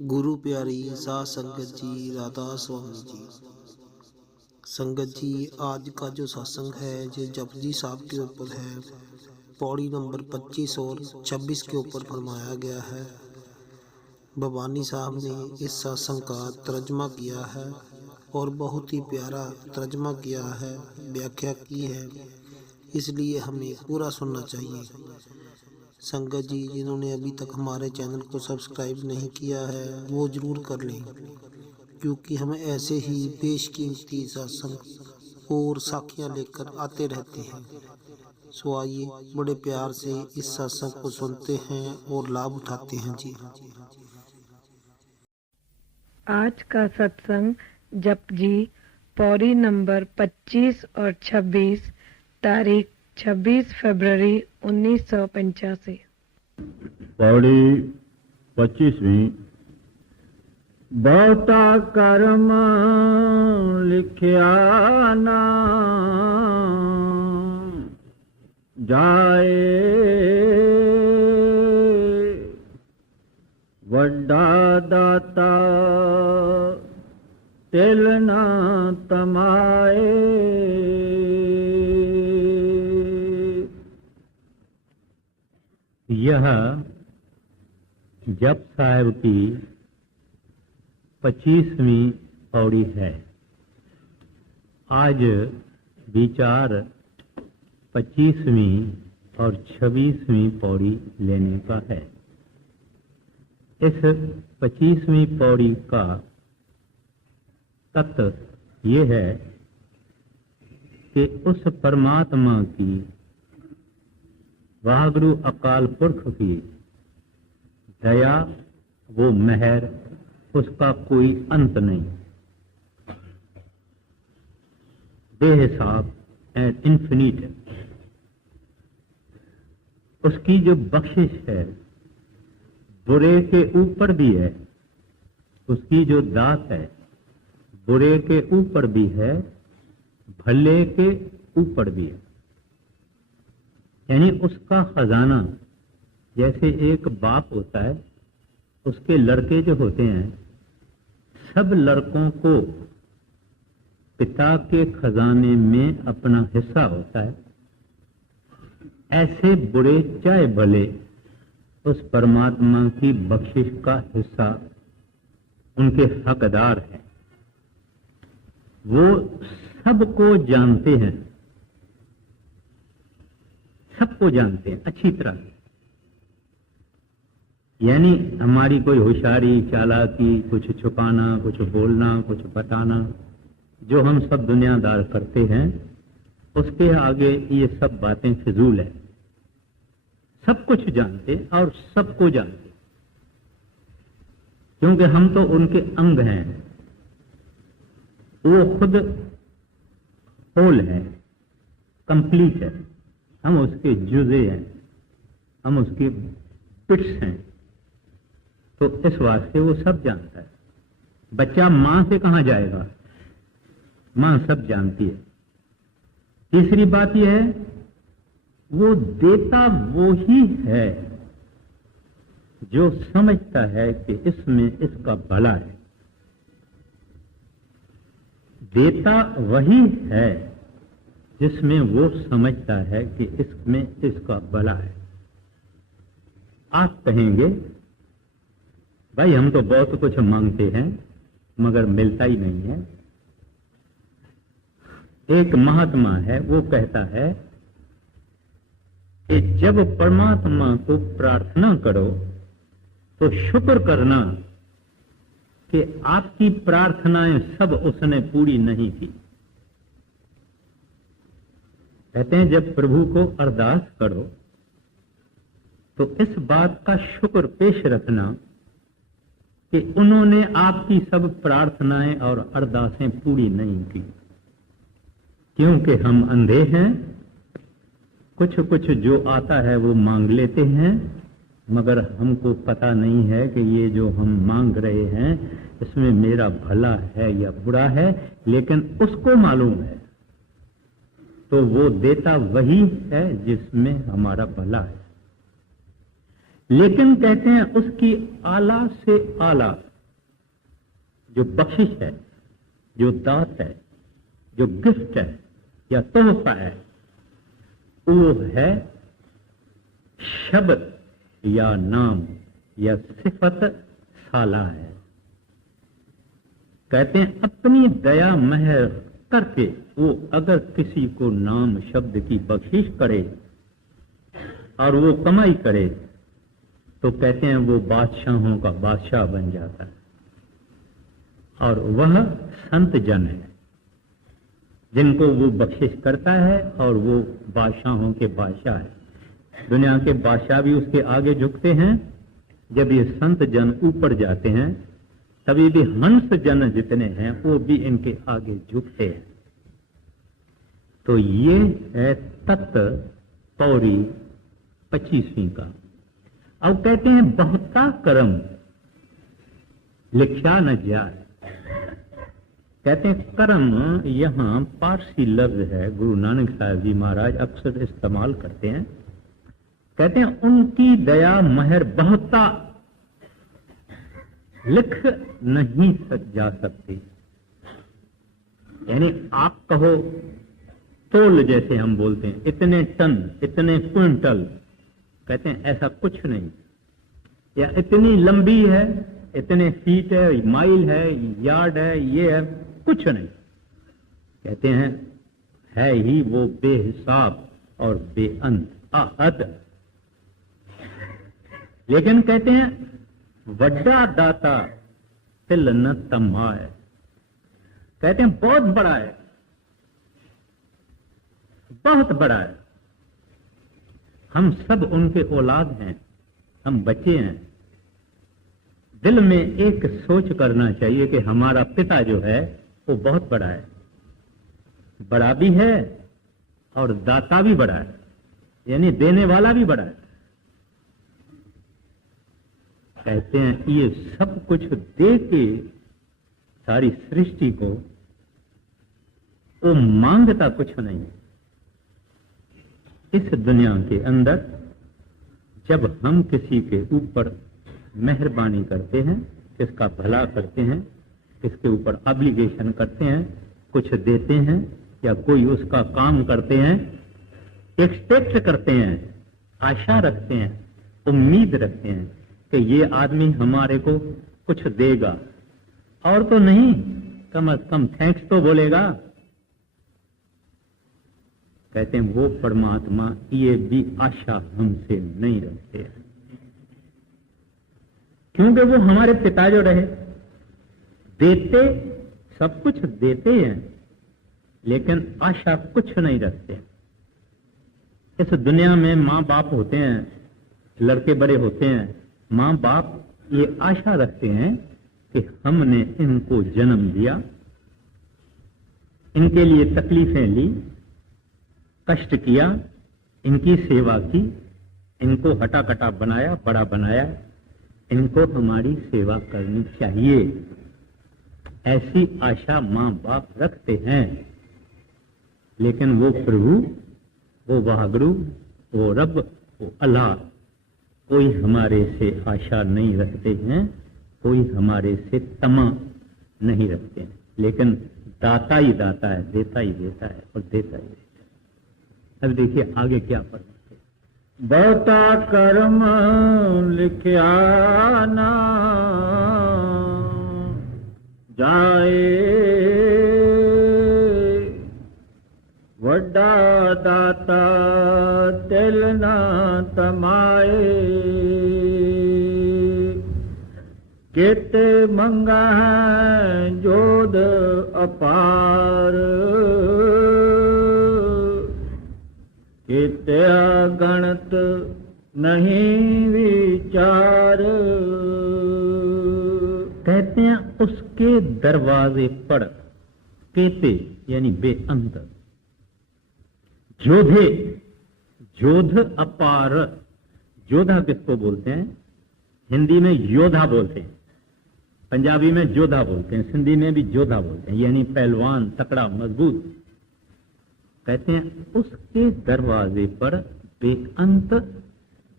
गुरु प्यारी साध संगत जी, राधा स्वामी जी। संगत जी, आज का जो सत्संग है जो जपजी साहब के ऊपर है, पौड़ी नंबर 25 और 26 के ऊपर फरमाया गया है। भवानी साहब ने इस सत्संग का तर्जमा किया है और बहुत ही प्यारा तर्जमा किया है, व्याख्या की है, इसलिए हमें पूरा सुनना चाहिए। संगत जी, जिन्होंने अभी तक हमारे चैनल को सब्सक्राइब नहीं किया है वो ज़रूर कर लें, क्योंकि हम ऐसे ही बेशकीमती सत्संग और साखियाँ लेकर आते रहते हैं। सो आइए बड़े प्यार से इस सत्संग को सुनते हैं और लाभ उठाते हैं जी। आज का सत्संग जपजी पौड़ी नंबर 25 और 26, तारीख 26 फरवरी 1985। पौड़ी 25वीं। बहुता कर्म लिखिया ना जाए, वड्डा दाता तिल ना तमाए। यह जप साहिब की 25वीं पौड़ी है। आज विचार 25वीं और 26वीं पौड़ी लेने का है। इस 25वीं पौड़ी का तत्व ये है कि उस परमात्मा की, वाहगुरु अकाल पुरख की दया, वो मेहर, उसका कोई अंत नहीं, बेहिसाब एंड इन्फिनिट है। उसकी जो बख्शिश है बुरे के ऊपर भी है, उसकी जो दात है बुरे के ऊपर भी है, भले के ऊपर भी है। यानी उसका खजाना, जैसे एक बाप होता है, उसके लड़के जो होते हैं, सब लड़कों को पिता के खजाने में अपना हिस्सा होता है। ऐसे बुरे चाहे भले उस परमात्मा की बख्शिश का हिस्सा, उनके हकदार हैं। वो सबको जानते हैं, सबको जानते हैं अच्छी तरह। यानी हमारी कोई होशियारी, चालाकी, कुछ छुपाना, कुछ बोलना, कुछ बताना, जो हम सब दुनियादार करते हैं, उसके आगे ये सब बातें फिजूल है। सब कुछ जानते और सबको जानते, क्योंकि हम तो उनके अंग हैं। वो खुद होल है, कंप्लीट है, हम उसके जुज़े हैं, हम उसके बिट्स हैं। तो इस वास्ते वो सब जानता है। बच्चा मां से कहां जाएगा? मां सब जानती है। तीसरी बात यह है, वो देता वो ही है जो समझता है कि इसमें इसका भला है। देता वही है जिसमें वो समझता है कि इसमें इसका भला है। आप कहेंगे भाई हम तो बहुत कुछ मांगते हैं मगर मिलता ही नहीं है। एक महात्मा है, वो कहता है कि जब परमात्मा को प्रार्थना करो तो शुक्र करना कि आपकी प्रार्थनाएं सब उसने पूरी नहीं की। कहते हैं जब प्रभु को अरदास करो तो इस बात का शुक्र पेश रखना कि उन्होंने आपकी सब प्रार्थनाएं और अरदासें पूरी नहीं की। क्योंकि हम अंधे हैं, कुछ कुछ जो आता है वो मांग लेते हैं, मगर हमको पता नहीं है कि ये जो हम मांग रहे हैं इसमें मेरा भला है या बुरा है, लेकिन उसको मालूम है। तो वो देता वही है जिसमें हमारा भला है। लेकिन कहते हैं उसकी आला से आला जो बख्शिश है, जो दात है, जो गिफ्ट है या तोहफा है, वो है शब्द या नाम या सिफत साला है। कहते हैं अपनी दया मेहर करके वो अगर किसी को नाम शब्द की बख्शिश करे और वो कमाई करे तो कहते हैं वो बादशाहों का बादशाह बन जाता है। और वह संत जन है जिनको वो बख्शिश करता है और वो बादशाहों के बादशाह है। दुनिया के बादशाह भी उसके आगे झुकते हैं। जब ये संत जन ऊपर जाते हैं तभी भी हंस जन जितने हैं वो भी इनके आगे झुकते हैं। तो ये है तत्व पौरी 25वीं का। अब कहते हैं बहुता कर्म लिखा न जाए। कहते हैं कर्म यहां पारसी लफ्ज है, गुरु नानक साहब जी महाराज अक्सर इस्तेमाल करते हैं। कहते हैं उनकी दया महर बहुता लिख नहीं जा सकती। यानी आप कहो तोल, जैसे हम बोलते हैं इतने टन, इतने क्विंटल, कहते हैं ऐसा कुछ नहीं। या इतनी लंबी है, इतने फीट है, माइल है, यार्ड है, ये है, कुछ नहीं। कहते हैं है ही वो बेहिसाब और बेअंत अहद। लेकिन कहते हैं वड्डा दाता तिल न तमाए। कहते हैं बहुत बड़ा है, बहुत बड़ा है। हम सब उनके औलाद हैं, हम बच्चे हैं। दिल में एक सोच करना चाहिए कि हमारा पिता जो है वो बहुत बड़ा है, बड़ा भी है और दाता भी बड़ा है, यानी देने वाला भी बड़ा है। कहते हैं ये सब कुछ दे के सारी सृष्टि को वो मांगता कुछ नहीं। इस दुनिया के अंदर जब हम किसी के ऊपर मेहरबानी करते हैं, किसका भला करते हैं, किसके ऊपर ऑब्लिगेशन करते हैं, कुछ देते हैं या कोई उसका काम करते हैं, एक्सपेक्ट करते हैं, आशा रखते हैं, उम्मीद रखते हैं कि ये आदमी हमारे को कुछ देगा, और तो नहीं कम से कम थैंक्स तो बोलेगा। कहते हैं वो परमात्मा ये भी आशा हमसे नहीं रखते, क्योंकि वो हमारे पिता जो रहे देते, सब कुछ देते हैं, लेकिन आशा कुछ नहीं रखते। इस दुनिया में माँ बाप होते हैं, लड़के बड़े होते हैं, माँ बाप ये आशा रखते हैं कि हमने इनको जन्म दिया, इनके लिए तकलीफें ली, कष्ट किया, इनकी सेवा की, इनको हटा कटा बनाया, बड़ा बनाया, इनको हमारी सेवा करनी चाहिए, ऐसी आशा माँ बाप रखते हैं। लेकिन वो प्रभु, वो वाहगुरु, वो रब, वो अल्लाह कोई हमारे से आशा नहीं रखते हैं, कोई हमारे से तमा नहीं रखते हैं। लेकिन दाता ही दाता है, देता ही देता है और देता ही देता है। अब देखिए आगे क्या फरमाते हैं। बहुता कर्म लिखा ना जाए, वड्डा दाता तिल ना तमाए, केते मंगा है जोध अपार, केते गणत नहीं विचार। कहते हैं उसके दरवाजे पर केते यानी बेअंत, जोधे, जोध अपार। जोधा किसको बोलते हैं? हिंदी में योधा बोलते हैं, पंजाबी में जोधा बोलते हैं, सिंधी में भी जोधा बोलते हैं, यानी पहलवान, तकड़ा, मजबूत। कहते हैं उसके दरवाजे पर बेअंत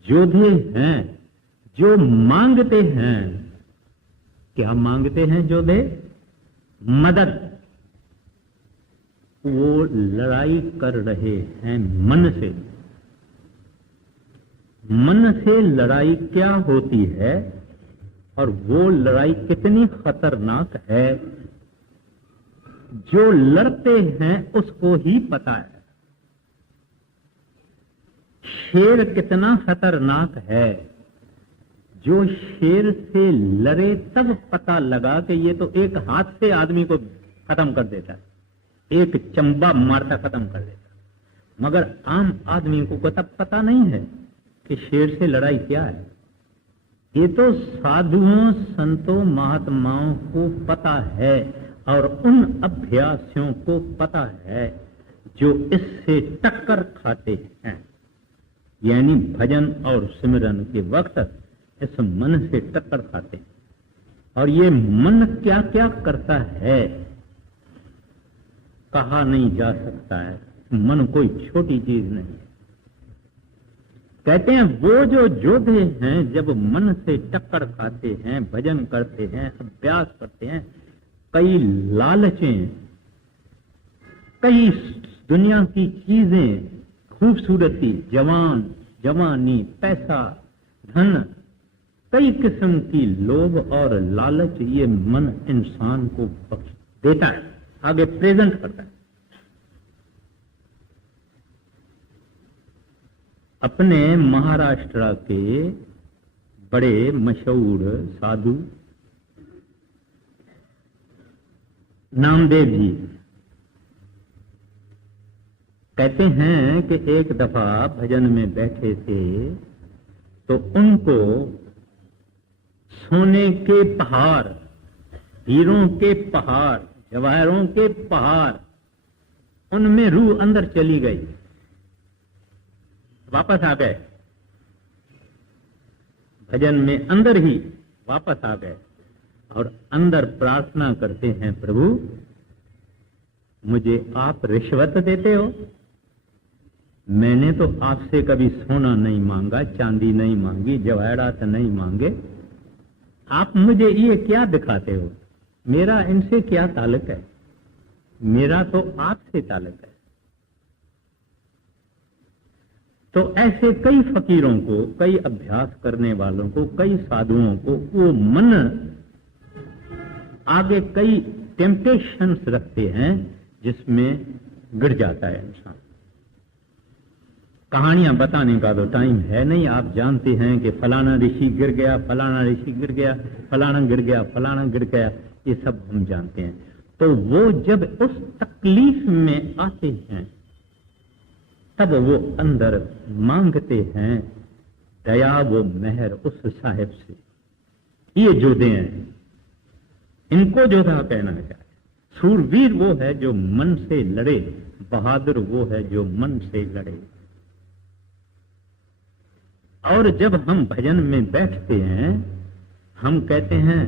जोधे हैं जो मांगते हैं क्या मांगते हैं जोधे? मदद। वो लड़ाई कर रहे हैं मन से। मन से लड़ाई क्या होती है और वो लड़ाई कितनी खतरनाक है, जो लड़ते हैं उसको ही पता है। शेर कितना खतरनाक है, जो शेर से लड़े तब पता लगा कि ये तो एक हाथ से आदमी को खत्म कर देता है, एक चंबा मारता खत्म कर देता। मगर आम आदमी को तब पता नहीं है कि शेर से लड़ाई क्या है। ये तो साधुओं, संतों, महात्माओं को पता है और उन अभ्यासियों को पता है जो इससे टक्कर खाते हैं, यानी भजन और सिमरन के वक्त इस मन से टक्कर खाते हैं। और ये मन क्या क्या करता है कहा नहीं जा सकता है। मन कोई छोटी चीज नहीं है। कहते हैं वो जो योद्धे हैं जब मन से टक्कर खाते हैं, भजन करते हैं, अभ्यास करते हैं, कई लालचें, कई दुनिया की चीजें, खूबसूरती, जवानी, पैसा, धन, कई किस्म की लोभ और लालच ये मन इंसान को बख्श देता है, आगे प्रेजेंट करता है। अपने महाराष्ट्र के बड़े मशहूर साधु नामदेव जी कहते हैं कि एक दफा भजन में बैठे थे तो उनको सोने के पहाड़, हीरों के पहाड़, जवाहरों के पहाड़, उनमें रूह अंदर चली गई, वापस आ गए। भजन में अंदर ही वापस आ गए और अंदर प्रार्थना करते हैं, प्रभु मुझे आप रिश्वत देते हो? मैंने तो आपसे कभी सोना नहीं मांगा, चांदी नहीं मांगी, जवाहरात नहीं मांगे। आप मुझे ये क्या दिखाते हो? मेरा इनसे क्या ताल्लुक है? मेरा तो आपसे ताल्लुक है। तो ऐसे कई फकीरों को, कई अभ्यास करने वालों को, कई साधुओं को वो मन आगे कई टेम्पटेशंस रखते हैं जिसमें गिर जाता है इंसान। कहानियां बताने का तो टाइम है नहीं। आप जानते हैं कि फलाना ऋषि गिर गया, फलाना ऋषि गिर गया, फलाना गिर गया, फलाना गिर गया, ये सब हम जानते हैं। तो वो जब उस तकलीफ में आते हैं तब वो अंदर मांगते हैं दया, वो मेहर उस साहिब से। ये जोधे हैं, इनको जोधा कहना चाहिए। सूरवीर वो है जो मन से लड़े, बहादुर वो है जो मन से लड़े। और जब हम भजन में बैठते हैं हम कहते हैं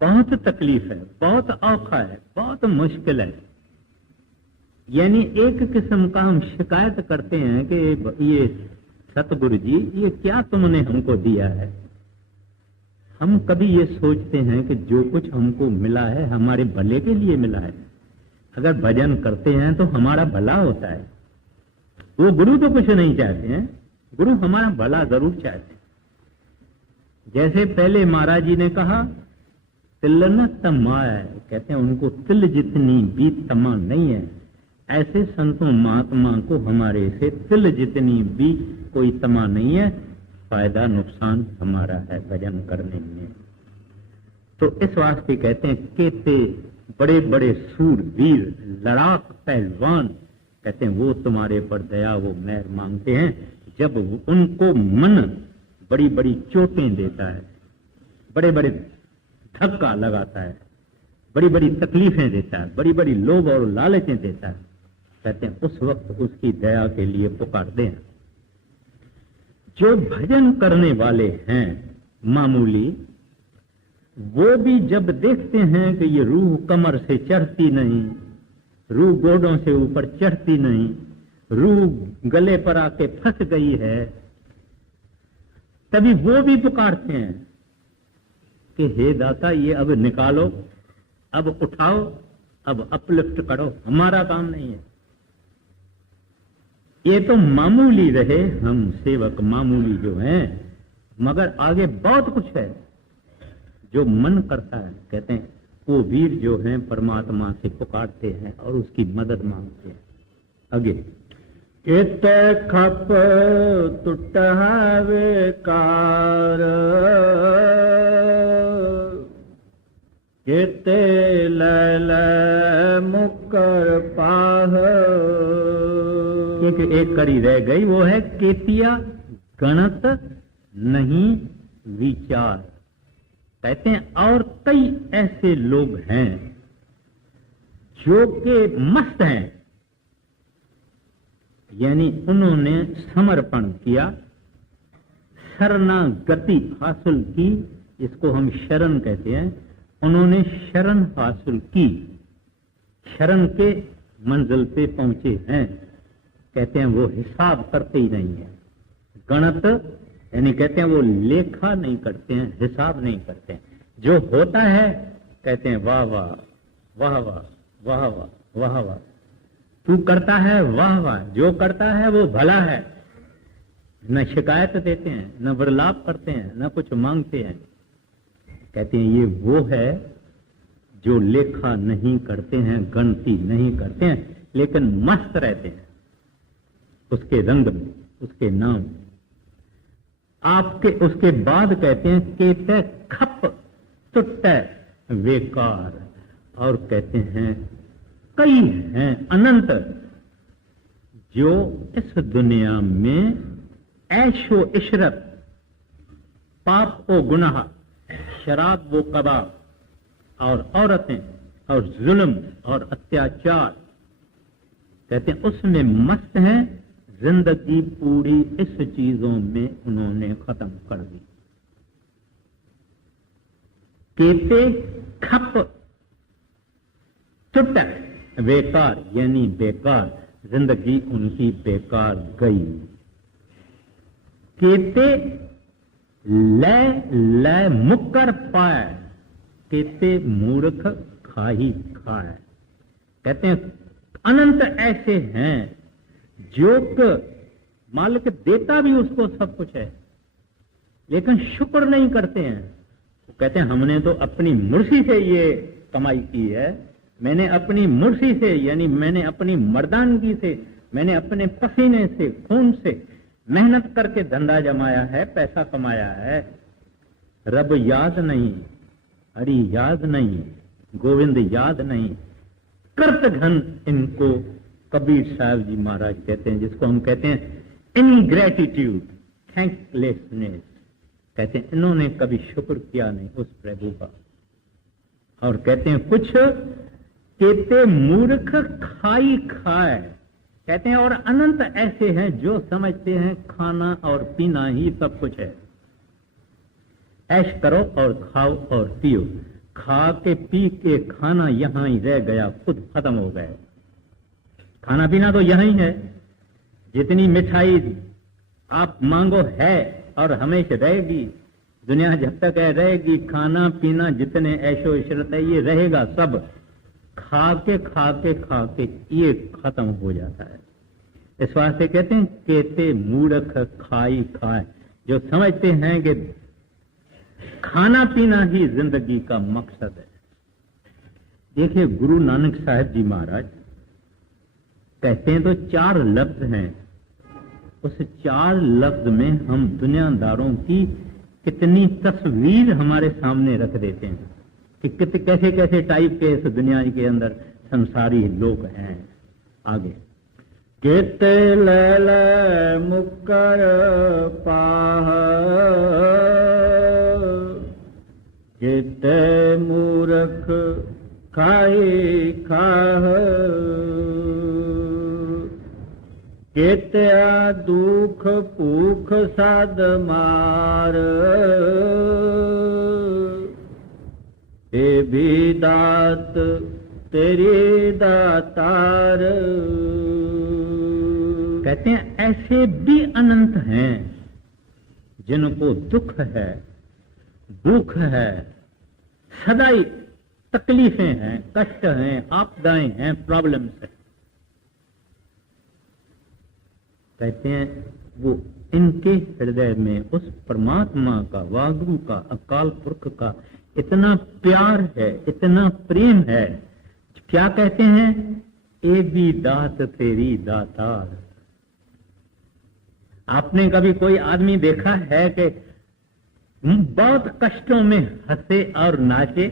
बहुत तकलीफ है, बहुत औखा है, बहुत मुश्किल है। यानी एक किस्म का हम शिकायत करते हैं कि ये सतगुरु जी ये क्या तुमने हमको दिया है। हम कभी ये सोचते हैं कि जो कुछ हमको मिला है हमारे भले के लिए मिला है। अगर भजन करते हैं तो हमारा भला होता है। वो गुरु तो कुछ नहीं चाहते हैं, गुरु हमारा भला जरूर चाहते हैं। जैसे पहले महाराज जी ने कहा तिल न तमाय, कहते हैं उनको तिल जितनी भी तमा नहीं है। ऐसे संतों महात्मा को हमारे से तिल जितनी भी कोई तमा नहीं है। फायदा नुकसान हमारा है भजन करने में। तो इस वास्ते कहते हैं केते बड़े बड़े सूरवीर, लड़ाक पहलवान, कहते हैं वो तुम्हारे पर दया, वो मेहर मांगते हैं जब उनको मन बड़ी बड़ी चोटें देता है, बड़े बड़े धक्का लगाता है, बड़ी बड़ी तकलीफें देता है, बड़ी बड़ी लोभ और लालचें देता है। कहते हैं उस वक्त उसकी दया के लिए पुकारते हैं। जो भजन करने वाले हैं मामूली, वो भी जब देखते हैं कि ये रूह कमर से चढ़ती नहीं, रूह गोडों से ऊपर चढ़ती नहीं, रूह गले पर आके फंस गई है, तभी वो भी पुकारते हैं कि हे दाता ये अब निकालो, अब उठाओ, अब अपलिफ्ट करो, हमारा काम नहीं है। ये तो मामूली रहे, हम सेवक मामूली जो हैं, मगर आगे बहुत कुछ है जो मन करता है। कहते हैं वो वीर जो हैं परमात्मा से पुकारते हैं और उसकी मदद मांगते हैं। आगे कित खप टूटहावे कार, किते लैल मुकर पाह। एक कड़ी रह गई, वो है केतिया गणत नहीं विचार। कहते हैं और कई ऐसे लोग हैं जो के मस्त हैं, यानी उन्होंने समर्पण किया, शरणागति हासिल की, इसको हम शरण कहते हैं। उन्होंने शरण हासिल की, शरण के मंजिल पे पहुंचे हैं। कहते हैं वो हिसाब करते ही नहीं है। गणत यानी कहते हैं वो लेखा नहीं करते हैं, हिसाब नहीं करते हैं। जो होता है कहते हैं वाह वाह वाह वाह वाह वाह वाह वाह, तू करता है वाह वाह, जो करता है वो भला है। न शिकायत देते हैं, न विलाप करते हैं, न कुछ मांगते हैं। कहते हैं ये वो है जो लेखा नहीं करते हैं, गणती नहीं करते हैं, लेकिन मस्त रहते हैं उसके रंग में, उसके नाम। आपके उसके बाद कहते हैं केते खप टुट बेकार, और कहते हैं कई हैं अनंत जो इस दुनिया में ऐशो इशरत, पाप ओ गुनाह, शराब वो कबाब, और औरतें और जुल्म और अत्याचार, कहते हैं उसमें मस्त हैं। जिंदगी पूरी इस चीजों में उन्होंने खत्म कर दी। केते खप टुट बेकार, यानी बेकार, जिंदगी उनकी बेकार गई। केते लय मुकर पाए, केते मूर्ख खाही खाए। कहते हैं अनंत ऐसे हैं जो मालिक देता भी उसको सब कुछ है, लेकिन शुक्र नहीं करते हैं। वो कहते हैं हमने तो अपनी मुर्सी से ये कमाई की है, मैंने अपनी मुर्सी से, यानी मैंने अपनी मर्दानगी से, मैंने अपने पसीने से, खून से मेहनत करके धंधा जमाया है, पैसा कमाया है। रब याद नहीं, हरि याद नहीं, गोविंद याद नहीं, कृत घन इनको कबीर साहब जी महाराज कहते हैं, जिसको हम कहते हैं इनग्रेटिट्यूड, थैंकलेसनेस। कहते हैं इन्होंने कभी शुक्र किया नहीं उस प्रभु का। और कहते हैं कुछ केते मूर्ख खाई खाए, कहते हैं और अनंत ऐसे हैं जो समझते हैं खाना और पीना ही सब कुछ है। ऐश करो और खाओ और पियो, खा के पी के खाना यहां ही रह गया, खुद खत्म हो गए। खाना पीना तो यहीं है, जितनी मिठाई आप मांगो है और हमेशा रहेगी, दुनिया जब तक है रहेगी। खाना पीना जितने ऐशो इशरत है ये रहेगा सब, खा के ये खत्म हो जाता है। इस वास्ते कहते हैं केते मूर्ख खाई खाए, जो समझते हैं कि खाना पीना ही जिंदगी का मकसद है। देखिए गुरु नानक साहब जी महाराज कहते हैं तो 4 लफ्ज हैं, उस 4 लफ्ज में हम दुनियादारों की कितनी तस्वीर हमारे सामने रख देते हैं कि कैसे कैसे टाइप के इस दुनिया के अंदर संसारी लोग हैं। आगे केते लैल मुकर पाह, केते मूर्ख खाई खाह, केत्या दुख भूख साध मार, हे भी दात तेरी दातार। कहते हैं ऐसे भी अनंत हैं जिनको दुख है, दुख है, सदा ही तकलीफें हैं, कष्ट हैं, आपदाएं हैं, प्रॉब्लम्स हैं। कहते हैं वो इनके हृदय में उस परमात्मा का, वागुरु का, अकाल पुरख का इतना प्यार है, इतना प्रेम है। क्या कहते हैं? ए भी दात तेरी दातार। आपने कभी कोई आदमी देखा है कि बहुत कष्टों में हंसे और नाचे?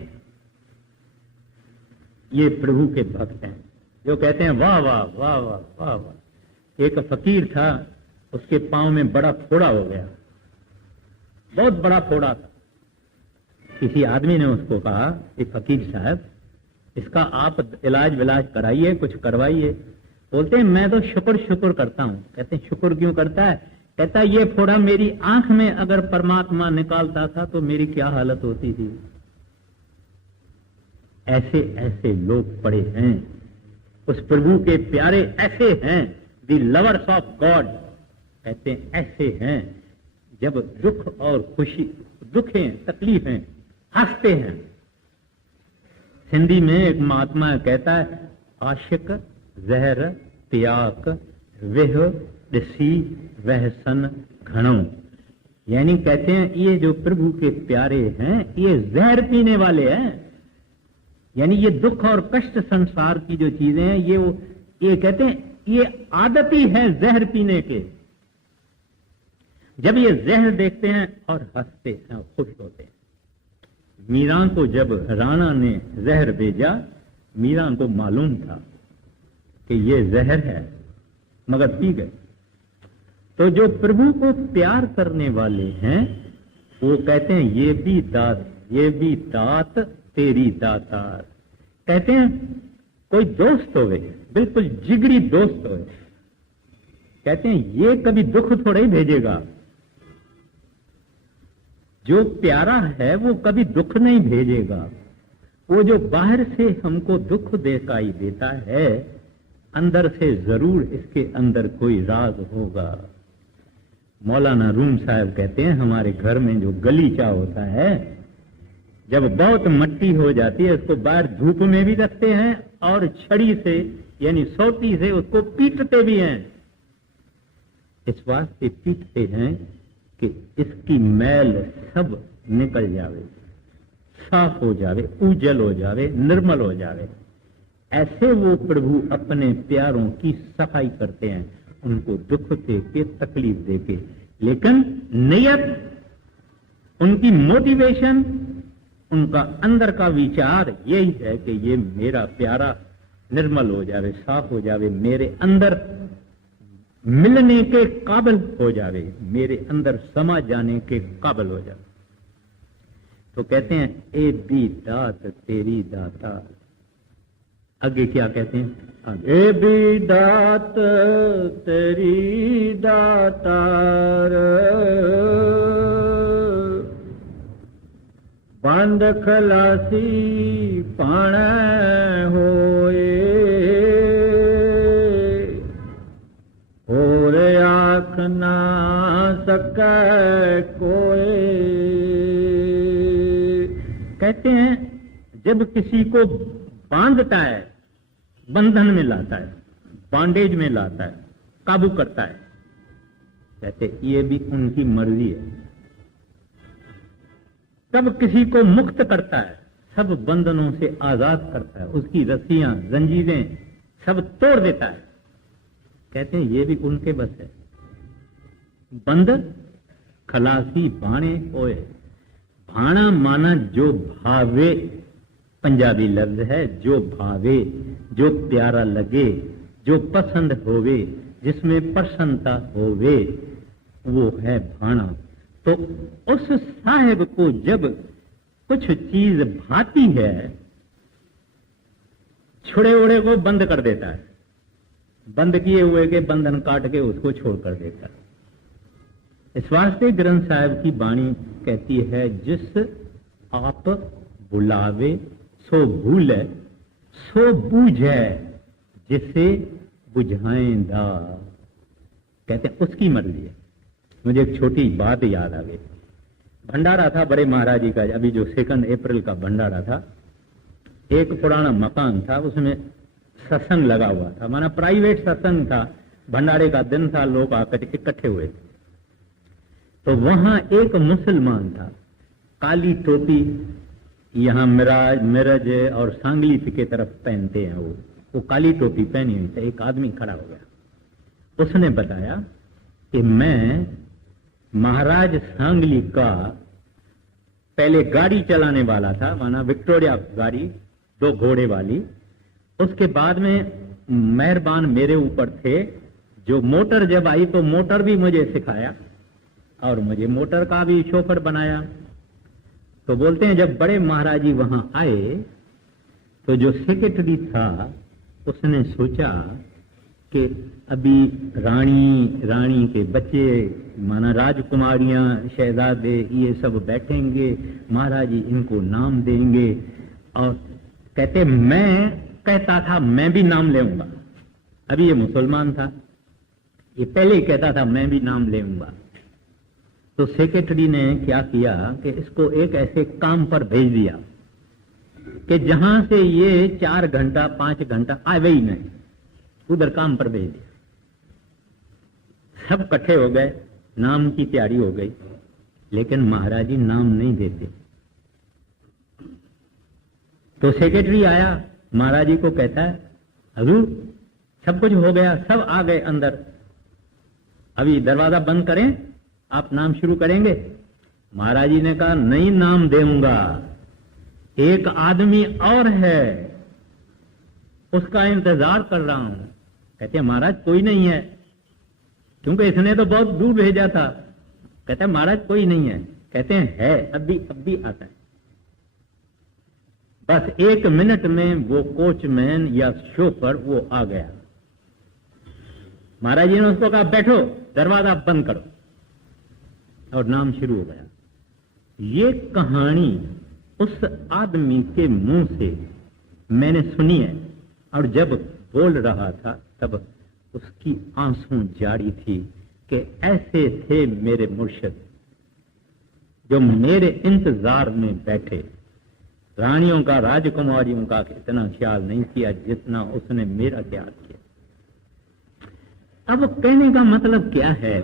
ये प्रभु के भक्त हैं जो कहते हैं वाह वाह वाह वाह वाह वाह। एक फकीर था, उसके पांव में बड़ा फोड़ा हो गया, बहुत बड़ा फोड़ा था। किसी आदमी ने उसको कहा कि फकीर साहब, इसका आप इलाज विलाज कराइए, कुछ करवाइए। बोलते हैं मैं तो शुक्र करता हूं। कहते हैं शुक्र क्यों करता है? कहता है ये फोड़ा मेरी आंख में अगर परमात्मा निकालता था तो मेरी क्या हालत होती थी। ऐसे ऐसे लोग पड़े हैं, उस प्रभु के प्यारे ऐसे हैं, दी लवर्स ऑफ गॉड। कहते हैं ऐसे हैं, जब दुख और खुशी, दुखें तकलीफें, हंसते हैं। हिंदी में एक महात्मा कहता है, आशिक जहर त्याग वेह दिसी वह सन घणो। यानी कहते हैं ये जो प्रभु के प्यारे हैं, ये जहर पीने वाले हैं। यानी ये दुख और कष्ट संसार की जो चीजें हैं, ये कहते हैं ये आदत ही है जहर पीने के। जब ये जहर देखते हैं और हंसते हैं और खुश होते हैं। मीरा को जब राणा ने जहर भेजा, मीरा को मालूम था कि ये जहर है, मगर पी गए। तो जो प्रभु को प्यार करने वाले हैं वो कहते हैं ये भी दात तेरी दातार। कहते हैं कोई दोस्त होवे, बिल्कुल जिगरी दोस्त होवे, कहते हैं ये कभी दुख थोड़ा ही भेजेगा। जो प्यारा है वो कभी दुख नहीं भेजेगा। वो जो बाहर से हमको दुख दिखाई देता है, अंदर से जरूर इसके अंदर कोई राज होगा। मौलाना रूम साहब कहते हैं हमारे घर में जो गलीचा होता है, जब बहुत मट्टी हो जाती है उसको बाहर धूप में भी रखते हैं और छड़ी से यानी सोटी से उसको पीटते भी हैं। इस वास्ते पीटते हैं कि इसकी मैल सब निकल जावे, साफ हो जावे, उजल हो जावे, निर्मल हो जावे। ऐसे वो प्रभु अपने प्यारों की सफाई करते हैं, उनको दुख दे के, तकलीफ दे के। लेकिन नियत, उनकी मोटिवेशन, उनका अंदर का विचार यही है कि ये मेरा प्यारा निर्मल हो जावे, साफ हो जावे, मेरे अंदर मिलने के काबिल हो जावे, मेरे अंदर समा जाने के काबिल हो जावे। तो कहते हैं ए भी दात तेरी दाता। आगे क्या कहते हैं? ए भी दात तेरी दातार, बंद खलासी पाण होए, और आख ना सके कोई। कहते हैं जब किसी को बांधता है, बंधन में लाता है, बांडेज में लाता है, काबू करता है, कहते ये भी उनकी मर्जी है। तब किसी को मुक्त करता है, सब बंधनों से आजाद करता है, उसकी रस्सियां, जंजीरें सब तोड़ देता है, कहते हैं ये भी उनके बस है। बंद खलासी बाणे होए। भाना माना जो भावे, पंजाबी लफ्ज है, जो भावे, जो प्यारा लगे, जो पसंद होवे, जिसमें प्रसन्नता होवे, वो है भाना। तो उस साहिब को जब कुछ चीज भाती है, छुड़े उड़े को बंद कर देता है, बंद किए हुए के बंधन काट के उसको छोड़ कर देता है। इस वास्ते ग्रंथ साहिब की वाणी कहती है, जिस आप बुलावे सो भूले, सो बूझे जिसे बुझाएंदा। कहते हैं उसकी मर्जी है। मुझे एक छोटी बात याद आ गई। भंडारा था बड़े महाराज जी का, अभी जो 2 अप्रैल का भंडारा था। एक पुराना मकान था, उसमें सत्संग लगा हुआ था, माना प्राइवेट सत्संग था। भंडारे का दिन था, लोग आकर इकट्ठे हुए थे। तो वहां एक मुसलमान था, काली टोपी, यहाँ मिरज और सांगली की तरफ पहनते हैं वो काली टोपी पहनी हुई थी। एक आदमी खड़ा हो गया, उसने बताया कि मैं महाराज सांगली का पहले गाड़ी चलाने वाला था, माना विक्टोरिया गाड़ी 2 घोड़े वाली। उसके बाद में मेहरबान मेरे ऊपर थे, जो मोटर जब आई तो मोटर भी मुझे सिखाया और मुझे मोटर का भी शोफर बनाया। तो बोलते हैं जब बड़े महाराज जी वहां आए तो जो सेक्रेटरी था उसने सोचा कि अभी रानी के बच्चे, माना राजकुमारियां, शहजादे, ये सब बैठेंगे, महाराज जी इनको नाम देंगे। और कहते मैं कहता था मैं भी नाम लेऊंगा। अभी ये मुसलमान था, ये पहले ही कहता था मैं भी नाम लेऊंगा। तो सेक्रेटरी ने क्या किया कि इसको एक ऐसे काम पर भेज दिया कि जहां से ये 4 घंटा 5 घंटा आवे ही नहीं, उधर काम पर भेज दिया। सब इकट्ठे हो गए, नाम की तैयारी हो गई, लेकिन महाराज जी नाम नहीं देते। तो सेक्रेटरी आया, महाराज जी को कहता है हजूर सब कुछ हो गया, सब आ गए अंदर, अभी दरवाजा बंद करें, आप नाम शुरू करेंगे। महाराज जी ने कहा नहीं नाम दूंगा, एक आदमी और है उसका इंतजार कर रहा हूं। कहते हैं महाराज कोई नहीं है, क्योंकि इसने तो बहुत दूर भेजा था। कहते हैं महाराज कोई नहीं है। कहते हैं है, अब भी आता है। बस 1 मिनट में वो कोचमैन या शोफर वो आ गया। महाराज जी ने उसको कहा बैठो, दरवाजा बंद करो, और नाम शुरू हो गया। ये कहानी उस आदमी के मुंह से मैंने सुनी है, और जब बोल रहा था तब उसकी आंसू जारी थी कि ऐसे थे मेरे मुर्शिद जो मेरे इंतजार में बैठे। रानियों का, राजकुमारियों का इतना ख्याल नहीं किया जितना उसने मेरा ख्याल किया। अब कहने का मतलब क्या है,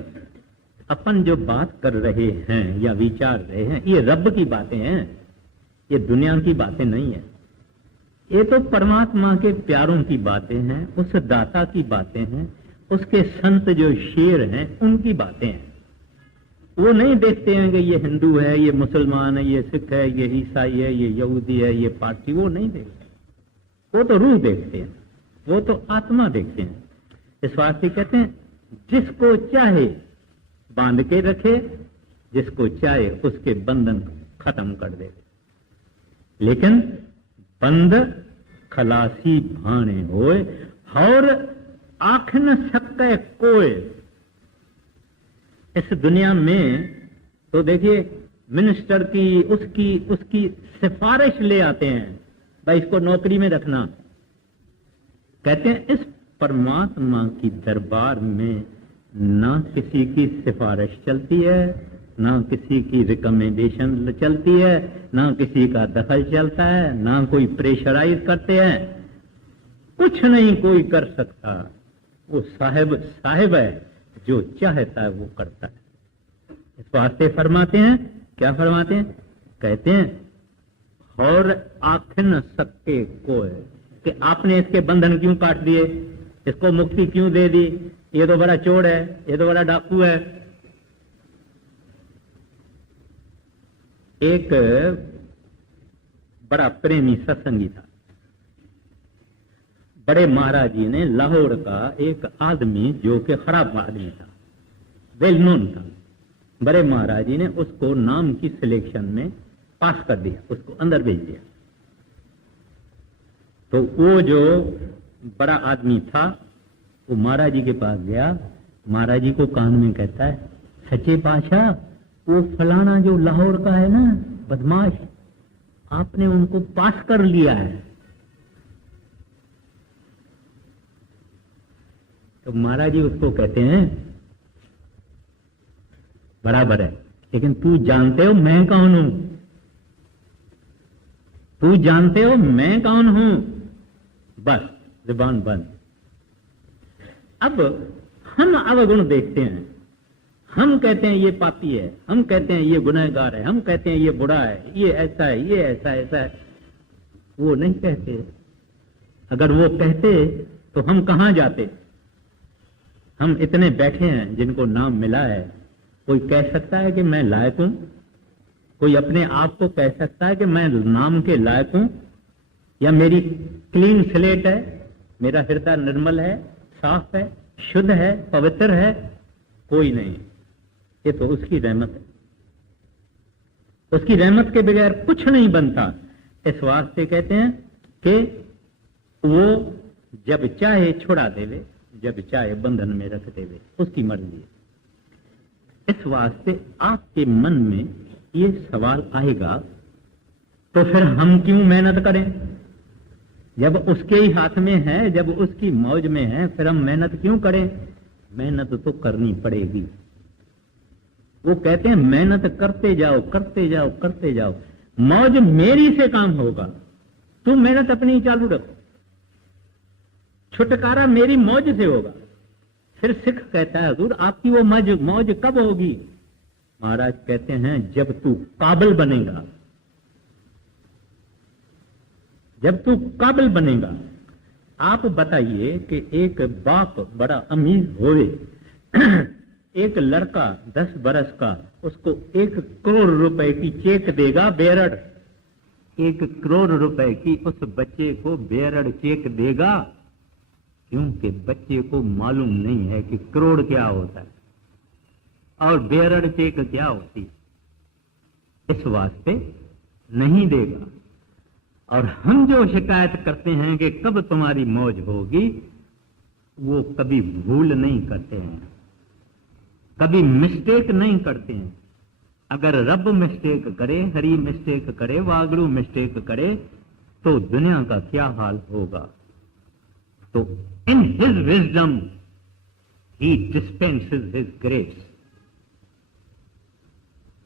अपन जो बात कर रहे हैं या विचार रहे हैं, ये रब की बातें हैं, ये दुनिया की बातें नहीं है। ये तो परमात्मा के प्यारों की बातें हैं, उस दाता की बातें हैं, उसके संत जो शेर हैं उनकी बातें हैं। वो नहीं देखते हैं कि ये हिंदू है, ये मुसलमान है, ये सिख है, ये ईसाई है, ये यहूदी है, ये पारसी, वो नहीं देखते। वो तो रूह देखते हैं, वो तो आत्मा देखते हैं। इस वास्ते कहते हैं जिसको चाहे बांध के रखे, जिसको चाहे उसके बंधन खत्म कर दे, लेकिन बंद खलासी भाने होए और आँख न सके कोई। इस दुनिया में तो देखिए मिनिस्टर की उसकी सिफारिश ले आते हैं, भाई इसको नौकरी में रखना। कहते हैं इस परमात्मा की दरबार में ना किसी की सिफारिश चलती है, ना किसी की रिकमेंडेशन चलती है, ना किसी का दखल चलता है, ना कोई प्रेशराइज करते हैं, कुछ नहीं कोई कर सकता। वो साहिब है, जो चाहता है वो करता है। इस वास्ते फरमाते हैं, क्या फरमाते हैं, कहते हैं और आँख न सके कोई, कि आपने इसके बंधन क्यों काट दिए, इसको मुक्ति क्यों दे दी, ये तो बड़ा चोर है, ये तो बड़ा डाकू है। एक बड़ा प्रेमी सत्संगी था, बड़े महाराज जी ने लाहौर का एक आदमी जो कि खराब आदमी था, वेल नोन था, बड़े महाराज जी ने उसको नाम की सिलेक्शन में पास कर दिया, उसको अंदर भेज दिया। तो वो जो बड़ा आदमी था वो महाराज जी के पास गया, महाराज जी को कान में कहता है सच्चे पातशाह वो फलाना जो लाहौर का है ना बदमाश, आपने उनको पास कर लिया है। तो महाराज जी उसको कहते हैं बराबर है, लेकिन तू जानते हो मैं कौन हूं? तू जानते हो मैं कौन हूं? बस जुबान बंद। अब हम अवगुण देखते हैं, हम कहते हैं ये पापी है, हम कहते हैं ये गुनहगार है, हम कहते हैं ये बुरा है, ये ऐसा है, ये ऐसा ऐसा है। वो नहीं कहते। अगर वो कहते तो हम कहां जाते? हम इतने बैठे हैं जिनको नाम मिला है। कोई कह सकता है कि मैं लायक हूं? कोई अपने आप को कह सकता है कि मैं नाम के लायक हूं? या मेरी क्लीन स्लेट है, मेरा हृदय निर्मल है, साफ है, शुद्ध है, पवित्र है? कोई नहीं। ये तो उसकी रहमत है। उसकी रहमत के बगैर कुछ नहीं बनता। इस वास्ते कहते हैं कि वो जब चाहे छुड़ा देवे, जब चाहे बंधन में रख देवे, उसकी मर्जी है। इस वास्ते आपके मन में ये सवाल आएगा तो फिर हम क्यों मेहनत करें? जब उसके ही हाथ में है, जब उसकी मौज में है, फिर हम मेहनत क्यों करें? मेहनत तो करनी पड़ेगी। वो कहते हैं मेहनत करते जाओ, करते जाओ, करते जाओ, मौज मेरी से काम होगा। तुम मेहनत अपनी चालू रखो, छुटकारा मेरी मौज से होगा। फिर सिख कहता है हुजूर आपकी वो मौज कब होगी? महाराज कहते हैं जब तू काबिल बनेगा, जब तू काबिल बनेगा। आप बताइए कि एक बाप बड़ा अमीर होवे, एक लड़का 10 बरस का उसको 1 करोड़ रुपए की चेक देगा बेरड़, 1 करोड़ रुपए की उस बच्चे को बेरड़ चेक देगा, क्योंकि बच्चे को मालूम नहीं है कि करोड़ क्या होता है और बेरड़ चेक क्या होती है। इस वास्ते नहीं देगा। और हम जो शिकायत करते हैं कि कब तुम्हारी मौज होगी, वो कभी भूल नहीं करते हैं, कभी मिस्टेक नहीं करते हैं। अगर रब मिस्टेक करे, हरि मिस्टेक करे, वागड़ू मिस्टेक करे, तो दुनिया का क्या हाल होगा? तो in his wisdom he dispenses his grace.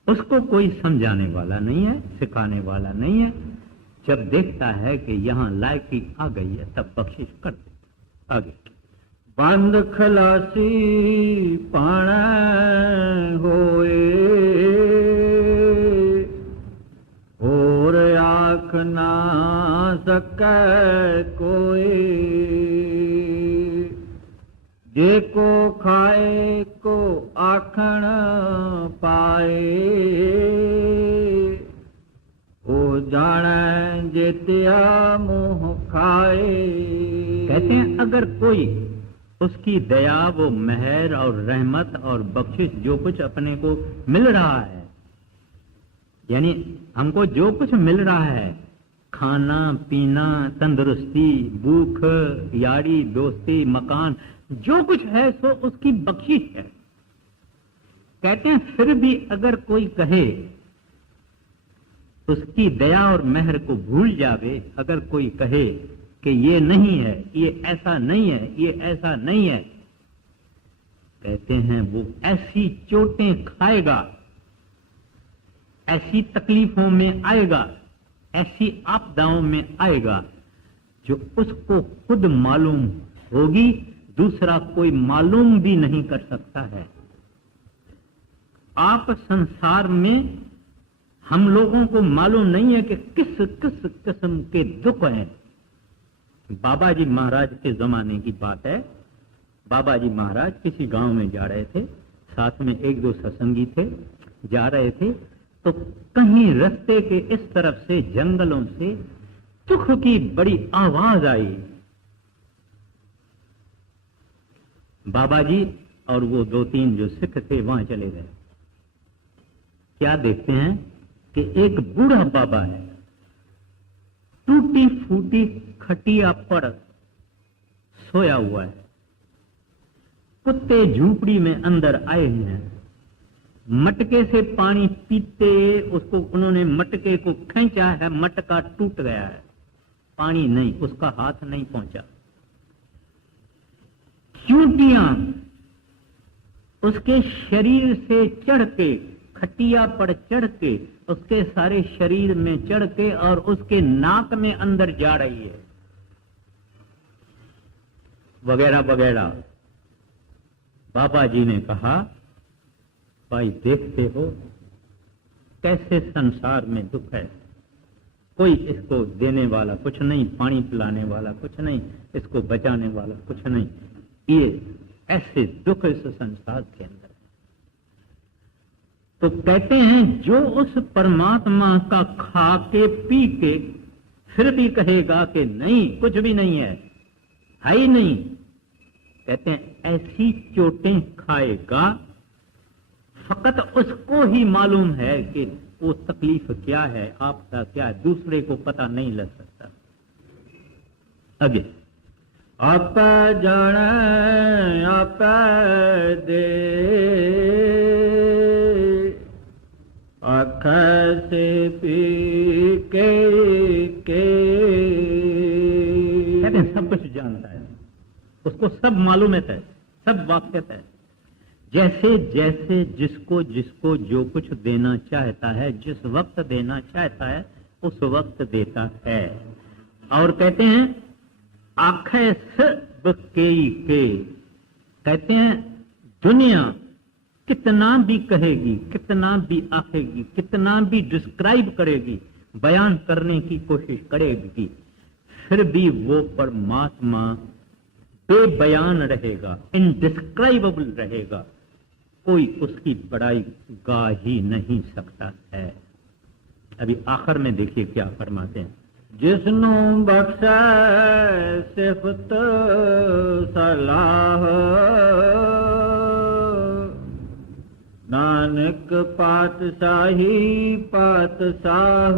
उसको कोई समझाने वाला नहीं है, सिखाने वाला नहीं है। जब देखता है कि यहां लायकी आ गई है तब बख्शिश कर देता। आगे बंद खलासी पाण होए, और आख ना सकै कोई, जे को खाए को आखण पाए, ओ जाने जेतिया मुँह खाए। कहते हैं अगर कोई उसकी दया, वो मेहर और रहमत और बख्शिश जो कुछ अपने को मिल रहा है, यानी हमको जो कुछ मिल रहा है, खाना पीना, तंदुरुस्ती, भूख, यारी, दोस्ती, मकान, जो कुछ है सो उसकी बख्शिश है। कहते हैं फिर भी अगर कोई कहे, उसकी दया और मेहर को भूल जावे, अगर कोई कहे कि ये नहीं है, ये ऐसा नहीं है, ये ऐसा नहीं है, कहते हैं वो ऐसी चोटें खाएगा, ऐसी तकलीफों में आएगा, ऐसी आपदाओं में आएगा जो उसको खुद मालूम होगी, दूसरा कोई मालूम भी नहीं कर सकता है। आप संसार में हम लोगों को मालूम नहीं है कि किस किस किस्म के दुख हैं। बाबा जी महाराज के जमाने की बात है। बाबा जी महाराज किसी गांव में जा रहे थे, साथ में 1-2 सत्संगी थे, जा रहे थे तो कहीं रास्ते के इस तरफ से जंगलों से दुख की बड़ी आवाज आई। बाबा जी और वो 2-3 जो सिख थे वहां चले गए। क्या देखते हैं कि एक बूढ़ा बाबा है, टूटी फूटी खटिया पर सोया हुआ है। कुत्ते झूपड़ी में अंदर आए हैं, मटके से पानी पीते उसको उन्होंने मटके को खींचा है, मटका टूट गया है, पानी नहीं, उसका हाथ नहीं पहुंचा। चूंटियां उसके शरीर से चढ़ के खटिया पर चढ़ के, उसके सारे शरीर में चढ़ के और उसके नाक में अंदर जा रही है, वगैरह वगैरह। बाबा जी ने कहा, भाई देखते हो कैसे संसार में दुख है, कोई इसको देने वाला कुछ नहीं, पानी पिलाने वाला कुछ नहीं, इसको बचाने वाला कुछ नहीं, ये ऐसे दुख इस संसार के अंदर। तो कहते हैं जो उस परमात्मा का खा के पी के फिर भी कहेगा कि नहीं कुछ भी नहीं है ही नहीं, कहते हैं ऐसी चोटें खाएगा, फकत उसको ही मालूम है कि वो तकलीफ क्या है, आपका क्या है, दूसरे को पता नहीं लग सकता। आगे, आप जाने आप दे, आँख से पी के कहते हैं सब कुछ जानता है, उसको सब मालूम है, सब वाक़िफ़ है। जैसे जैसे जिसको जिसको जो कुछ देना चाहता है, जिस वक्त देना चाहता है उस वक्त देता है। और कहते हैं आखे सब के, कहते हैं दुनिया कितना भी कहेगी, कितना भी आखेगी, कितना भी डिस्क्राइब करेगी, बयान करने की कोशिश करेगी, फिर भी वो परमात्मा बेबयान रहेगा, इनडिस्क्राइबेबल रहेगा, कोई उसकी बड़ाई गा ही नहीं सकता है। अभी आखिर में देखिए क्या फरमाते हैं, जिसनु बख्शा सिफत सलाह, नानक पातशाही पातशाह।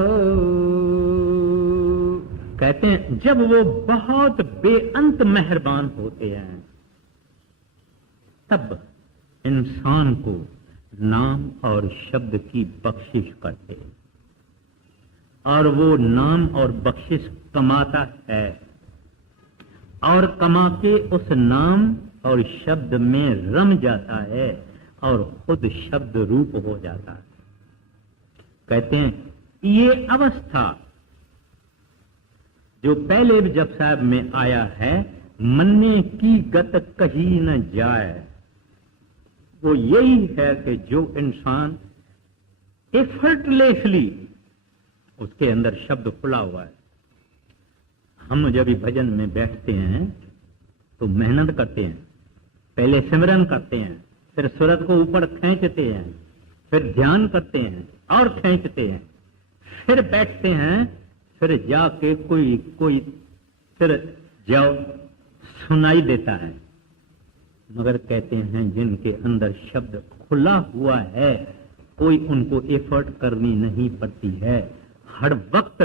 कहते हैं जब वो बहुत बेअंत मेहरबान होते हैं तब इंसान को नाम और शब्द की बख्शिश करते, और वो नाम और बख्शिश कमाता है, और कमा के उस नाम और शब्द में रम जाता है और खुद शब्द रूप हो जाता है। कहते हैं ये अवस्था जो पहले जप साहब में आया है, मन्ने की गत कहीं न जाए, वो यही है कि जो इंसान एफर्टलेसली, उसके अंदर शब्द खुला हुआ है। हम जब भी भजन में बैठते हैं तो मेहनत करते हैं, पहले सिमरन करते हैं, फिर सूरत को ऊपर खींचते हैं, फिर ध्यान करते हैं और खींचते हैं, फिर बैठते हैं, फिर जाके कोई फिर जाओ सुनाई देता है। मगर कहते हैं जिनके अंदर शब्द खुला हुआ है, कोई उनको एफर्ट करनी नहीं पड़ती है, हर वक्त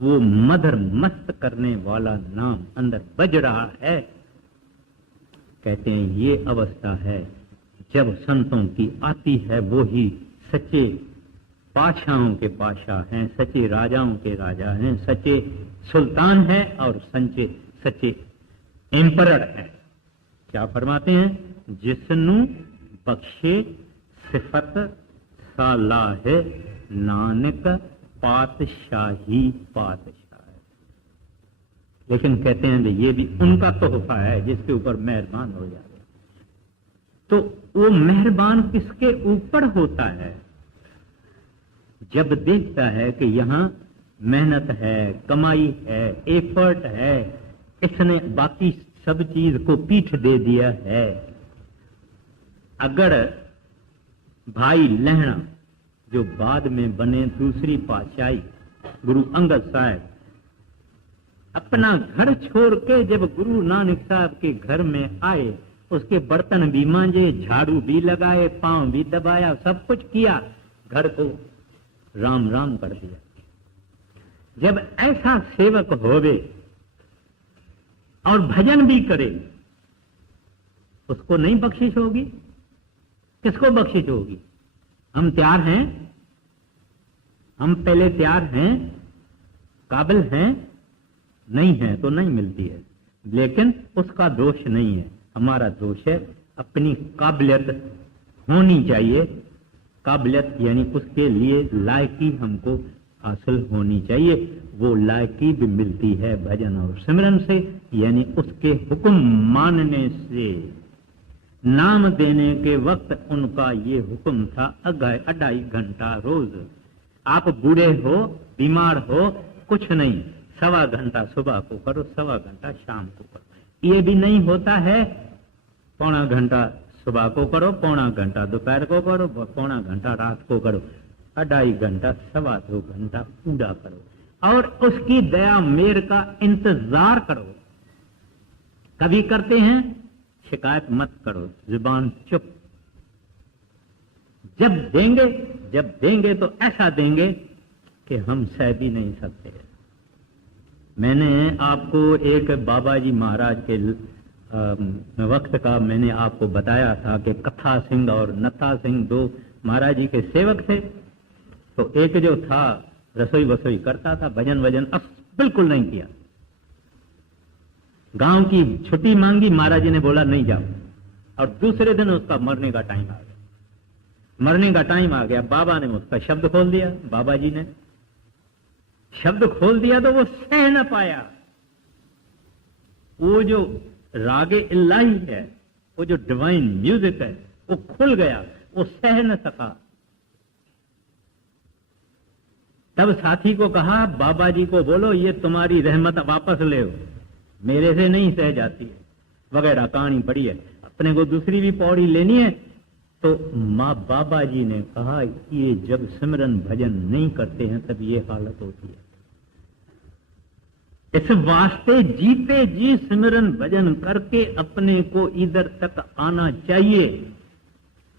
वो मधुर मस्त करने वाला नाम अंदर बज रहा है। कहते हैं ये अवस्था है जब संतों की आती है, वो ही सच्चे बादशाहों के बादशाह हैं, सच्चे राजाओं के राजा हैं, सच्चे सुल्तान हैं और सच्चे एम्परर हैं। क्या फरमाते हैं, जिसनु बख्शे सिफत सालाह, नानक पातशाही पातशाह। लेकिन कहते हैं ये भी उनका तोहफा है जिसके ऊपर मेहरबान हो जाए। तो वो मेहरबान किसके ऊपर होता है? जब देखता है कि यहाँ मेहनत है, कमाई है, एफर्ट है, इसने बाकी सब चीज को पीठ दे दिया है। अगर भाई लहणा जो बाद में बने दूसरी पातशाही गुरु अंगद साहब, अपना घर छोड़ के जब गुरु नानक साहब के घर में आए, उसके बर्तन भी मांजे, झाड़ू भी लगाए, पांव भी दबाया, सब कुछ किया, घर को राम राम कर दिया। जब ऐसा सेवक होवे और भजन भी करे, उसको नहीं बख्शिश होगी? किसको बख्शिश होगी? हम तैयार हैं, हम पहले तैयार हैं, काबिल हैं, नहीं है तो नहीं मिलती है। लेकिन उसका दोष नहीं है, हमारा दोष है, अपनी काबिलियत होनी चाहिए, काबिलियत यानी उसके लिए लायकी हमको हासिल होनी चाहिए। वो लायकी भी मिलती है भजन और सिमरन से, यानी उसके हुक्म मानने से। नाम देने के वक्त उनका ये हुक्म था 2.5 घंटा रोज। आप बूढ़े हो, बीमार हो, कुछ नहीं, 1.25 घंटा सुबह को करो, 1.25 घंटा शाम को करो। ये भी नहीं होता है 1.25 घंटा सुबह को करो, 1.25 घंटा दोपहर को करो, 1.25 घंटा रात को करो, 2.5 घंटा 2.25 घंटा पूरा करो और उसकी दया मेर का इंतजार करो। कभी करते हैं, शिकायत मत करो, जुबान चुप। जब देंगे तो ऐसा देंगे कि हम सह भी नहीं सकते। मैंने आपको एक बाबा जी महाराज के वक्त का मैंने आपको बताया था कि कथा सिंह और नत्था सिंह 2 महाराज जी के सेवक थे। तो एक जो था रसोई वसोई करता था, भजन वजन बिल्कुल नहीं किया। गांव की छुट्टी मांगी, महाराज जी ने बोला नहीं जाओ, और दूसरे दिन उसका मरने का टाइम आ गया। बाबा ने उसका शब्द खोल दिया, बाबा जी ने शब्द खोल दिया तो वो सह न पाया। वो जो रागे इलाही है, वो जो डिवाइन म्यूजिक है, वो खुल गया, वो सह न सका। तब साथी को कहा, बाबा जी को बोलो ये तुम्हारी रहमत वापस ले, मेरे से नहीं सह जाती है, वगैरह कहानी पड़ी है। अपने को दूसरी भी पौड़ी लेनी है। तो माँ बाबा जी ने कहा ये जब सिमरन भजन नहीं करते हैं तब ये हालत होती है। इस वास्ते जीते जी सिमरन भजन करके अपने को इधर तक आना चाहिए,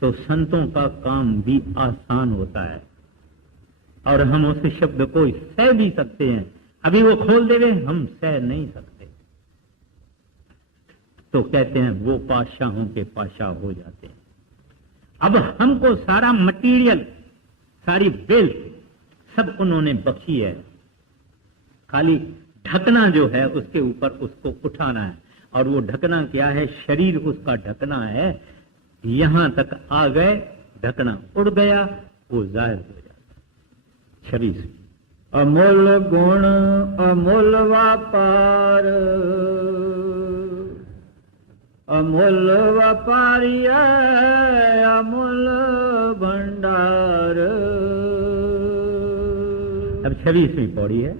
तो संतों का काम भी आसान होता है और हम उस शब्द को सह भी सकते हैं। अभी वो खोल देवे, हम सह नहीं सकते। तो कहते हैं वो पाशाहों के पाशा हो जाते हैं। अब हमको सारा मटेरियल, सारी वेल्थ सब उन्होंने बख्शी है, खाली ढकना जो है उसके ऊपर उसको उठाना है। और वो ढकना क्या है? शरीर उसका ढकना है। यहां तक आ गए, ढकना उड़ गया, वो जाहिर हो जाता। 26 अमूल गुण अमूल व्यापार, अमूल व्यापारी अमूल भंडार। अब 26वीं पौड़ी है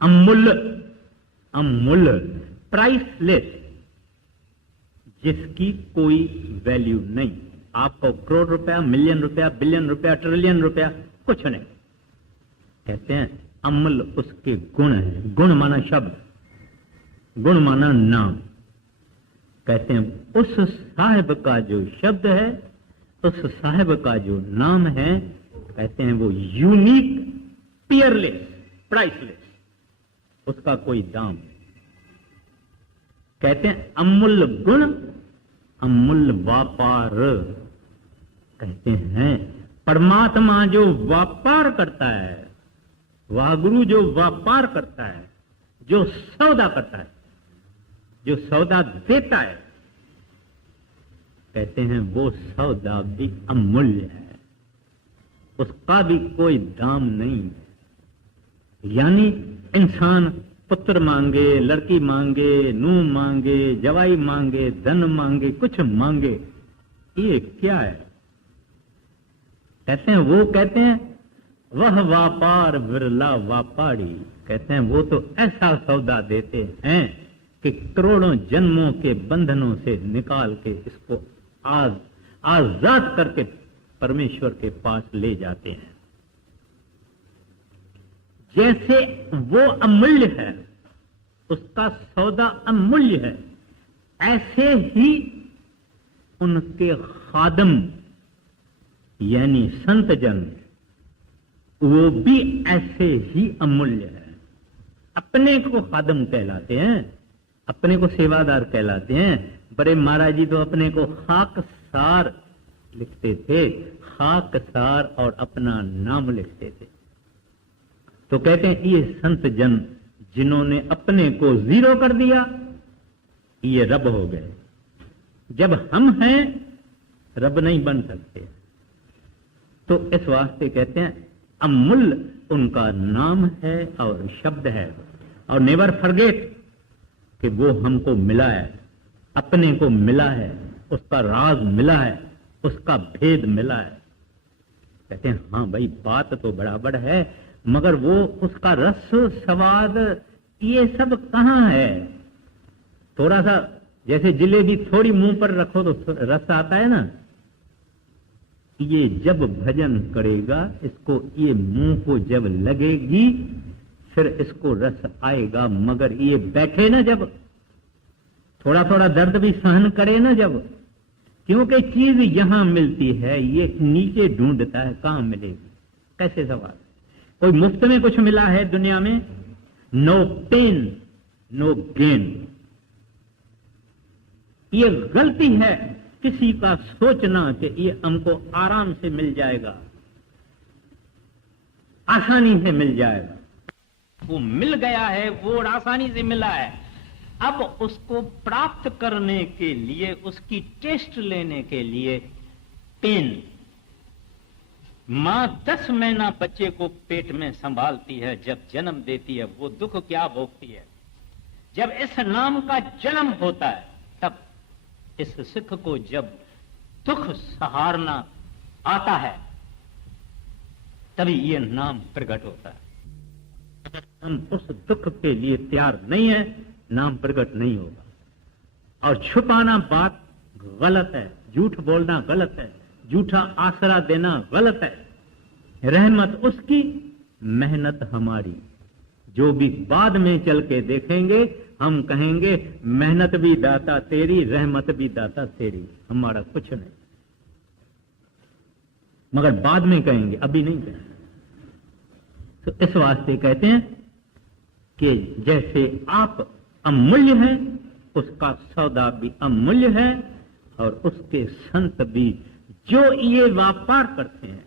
अमूल्य। अमूल्य प्राइसलेस, जिसकी कोई वैल्यू नहीं। आपको करोड़ रुपया, मिलियन रुपया, बिलियन रुपया, ट्रिलियन रुपया कुछ नहीं। कहते हैं अमूल्य उसके गुण है। गुण माना शब्द, गुण माना नाम। कहते हैं उस साहिब का जो शब्द है, उस साहिब का जो नाम है, कहते हैं वो यूनिक, पियरलेस, प्राइसलेस, उसका कोई दाम। कहते हैं अमूल्य गुण अमूल्य व्यापार। कहते हैं परमात्मा जो व्यापार करता है, वाहगुरु जो व्यापार करता है, जो सौदा करता है, जो सौदा देता है, कहते हैं वो सौदा भी अमूल्य है, उसका भी कोई दाम नहीं है। यानी इंसान पुत्र मांगे, लड़की मांगे, नूह मांगे, जवाई मांगे, धन मांगे, कुछ मांगे, ये क्या है? कहते हैं वो, कहते हैं वह व्यापार विरला व्यापारी। कहते हैं वो तो ऐसा सौदा देते हैं कि करोड़ों जन्मों के बंधनों से निकाल के इसको आजाद करके परमेश्वर के पास ले जाते हैं। जैसे वो अमूल्य है, उसका सौदा अमूल्य है, ऐसे ही उनके खादम यानी संत जन, वो भी ऐसे ही अमूल्य है। अपने को खादम कहलाते हैं, अपने को सेवादार कहलाते हैं। बड़े महाराज जी तो अपने को खाकसार लिखते थे, खाकसार, और अपना नाम लिखते थे। तो कहते हैं ये संत जन जिन्होंने अपने को जीरो कर दिया, ये रब हो गए। जब हम हैं, रब नहीं बन सकते। तो इस वास्ते कहते हैं अमूल्य उनका नाम है और शब्द है। और नेवर फॉरगेट कि वो हमको मिला है, अपने को मिला है, उसका राज मिला है, उसका भेद मिला है। कहते हैं हाँ भाई बात तो बराबर है, मगर वो उसका रस स्वाद ये सब कहाँ है। थोड़ा सा जैसे जिलेबी थोड़ी मुंह पर रखो तो रस आता है ना, ये जब भजन करेगा इसको, ये मुंह को जब लगेगी फिर इसको रस आएगा। मगर ये बैठे ना, जब थोड़ा थोड़ा दर्द भी सहन करे ना, जब, क्योंकि चीज यहां मिलती है, ये नीचे ढूंढता है कहां मिलेगी। कैसे सवाल, कोई मुफ्त में कुछ मिला है दुनिया में? No pain no gain. ये गलती है किसी का सोचना कि ये हमको आराम से मिल जाएगा, आसानी से मिल जाएगा। वो मिल गया है, वो आसानी से मिला है। अब उसको प्राप्त करने के लिए, उसकी टेस्ट लेने के लिए पेन। मां 10 महीना बच्चे को पेट में संभालती है, जब जन्म देती है वो दुख क्या भोगती है। जब इस नाम का जन्म होता है तब इस सिख को जब दुख सहारना आता है तभी ये नाम प्रकट होता है। हम उस दुख के लिए तैयार नहीं है, नाम प्रकट नहीं होगा। और छुपाना बात गलत है, झूठ बोलना गलत है, झूठा आसरा देना गलत है। रहमत उसकी, मेहनत हमारी। जो भी बाद में चल के देखेंगे हम कहेंगे मेहनत भी दाता तेरी, रहमत भी दाता तेरी, हमारा कुछ नहीं। मगर बाद में कहेंगे, अभी नहीं कहेंगे। तो इस वास्ते कहते हैं कि जैसे आप अमूल्य हैं, उसका सौदा भी अमूल्य है, और उसके संत भी जो ये व्यापार करते हैं,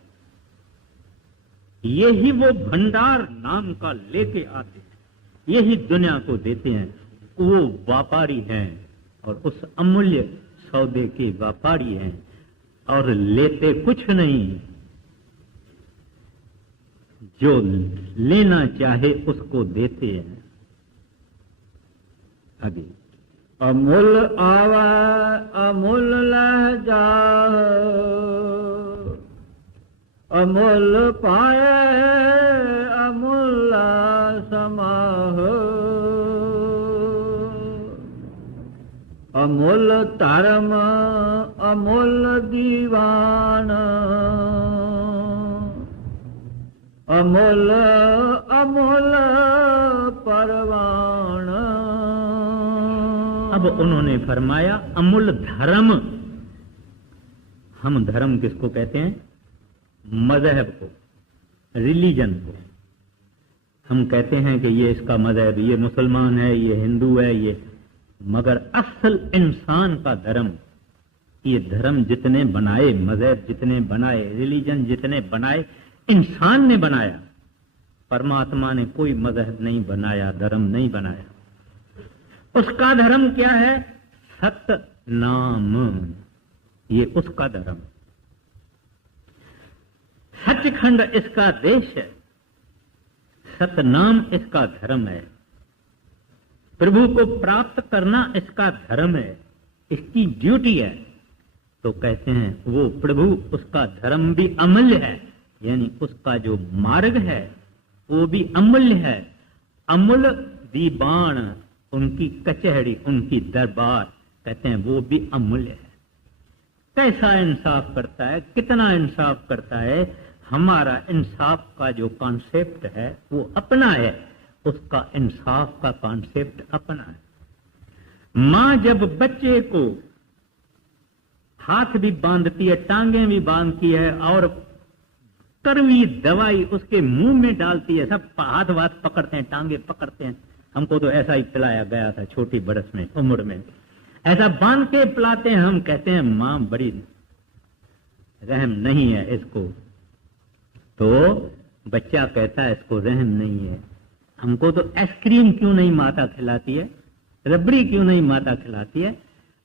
यही वो भंडार नाम का लेके आते हैं, यही दुनिया को देते हैं, वो व्यापारी हैं और उस अमूल्य सौदे के व्यापारी हैं, और लेते कुछ नहीं। जो लेना चाहे उसको देते हैं। आगे, अमूल आवा अमूल लह जाओ, अमूल पाए अमूल समाह, अमूल धर्म अमूल दीवान, अमूल अमूल परवान। अब उन्होंने फरमाया अमूल धर्म। हम धर्म किसको कहते हैं? मजहब को, रिलीजन को। हम कहते हैं कि ये इसका मजहब, ये मुसलमान है, ये हिंदू है, ये, मगर असल इंसान का धर्म। ये धर्म जितने बनाए, मजहब जितने बनाए, रिलीजन जितने बनाए, इंसान ने बनाया। परमात्मा ने कोई मजहब नहीं बनाया, धर्म नहीं बनाया। उसका धर्म क्या है? सत नाम, ये उसका धर्म। सचखंड इसका देश है, सतनाम इसका धर्म है। प्रभु को प्राप्त करना इसका धर्म है, इसकी ड्यूटी है। तो कहते हैं वो प्रभु, उसका धर्म भी अमूल्य है, यानी उसका जो मार्ग है वो भी अमूल्य है। अमूल्य दीवान, उनकी कचहरी, उनकी दरबार, कहते हैं वो भी अमूल्य है। कैसा इंसाफ करता है, कितना इंसाफ करता है। हमारा इंसाफ का जो कॉन्सेप्ट है वो अपना है, उसका इंसाफ का कॉन्सेप्ट अपना है। मां जब बच्चे को हाथ भी बांधती है, टांगे भी बांधती है, और कड़वी दवाई उसके मुंह में डालती है, सब हाथ वाथ पकड़ते हैं, टांगे पकड़ते हैं। हमको तो ऐसा ही पिलाया गया था छोटी बरस में, उम्र में, ऐसा बांध के पिलाते हैं। हम कहते हैं मां बड़ी रहम नहीं है इसको, तो बच्चा कहता है इसको रहम नहीं है। हमको तो आइसक्रीम क्यों नहीं माता खिलाती है, रबड़ी क्यों नहीं माता खिलाती है।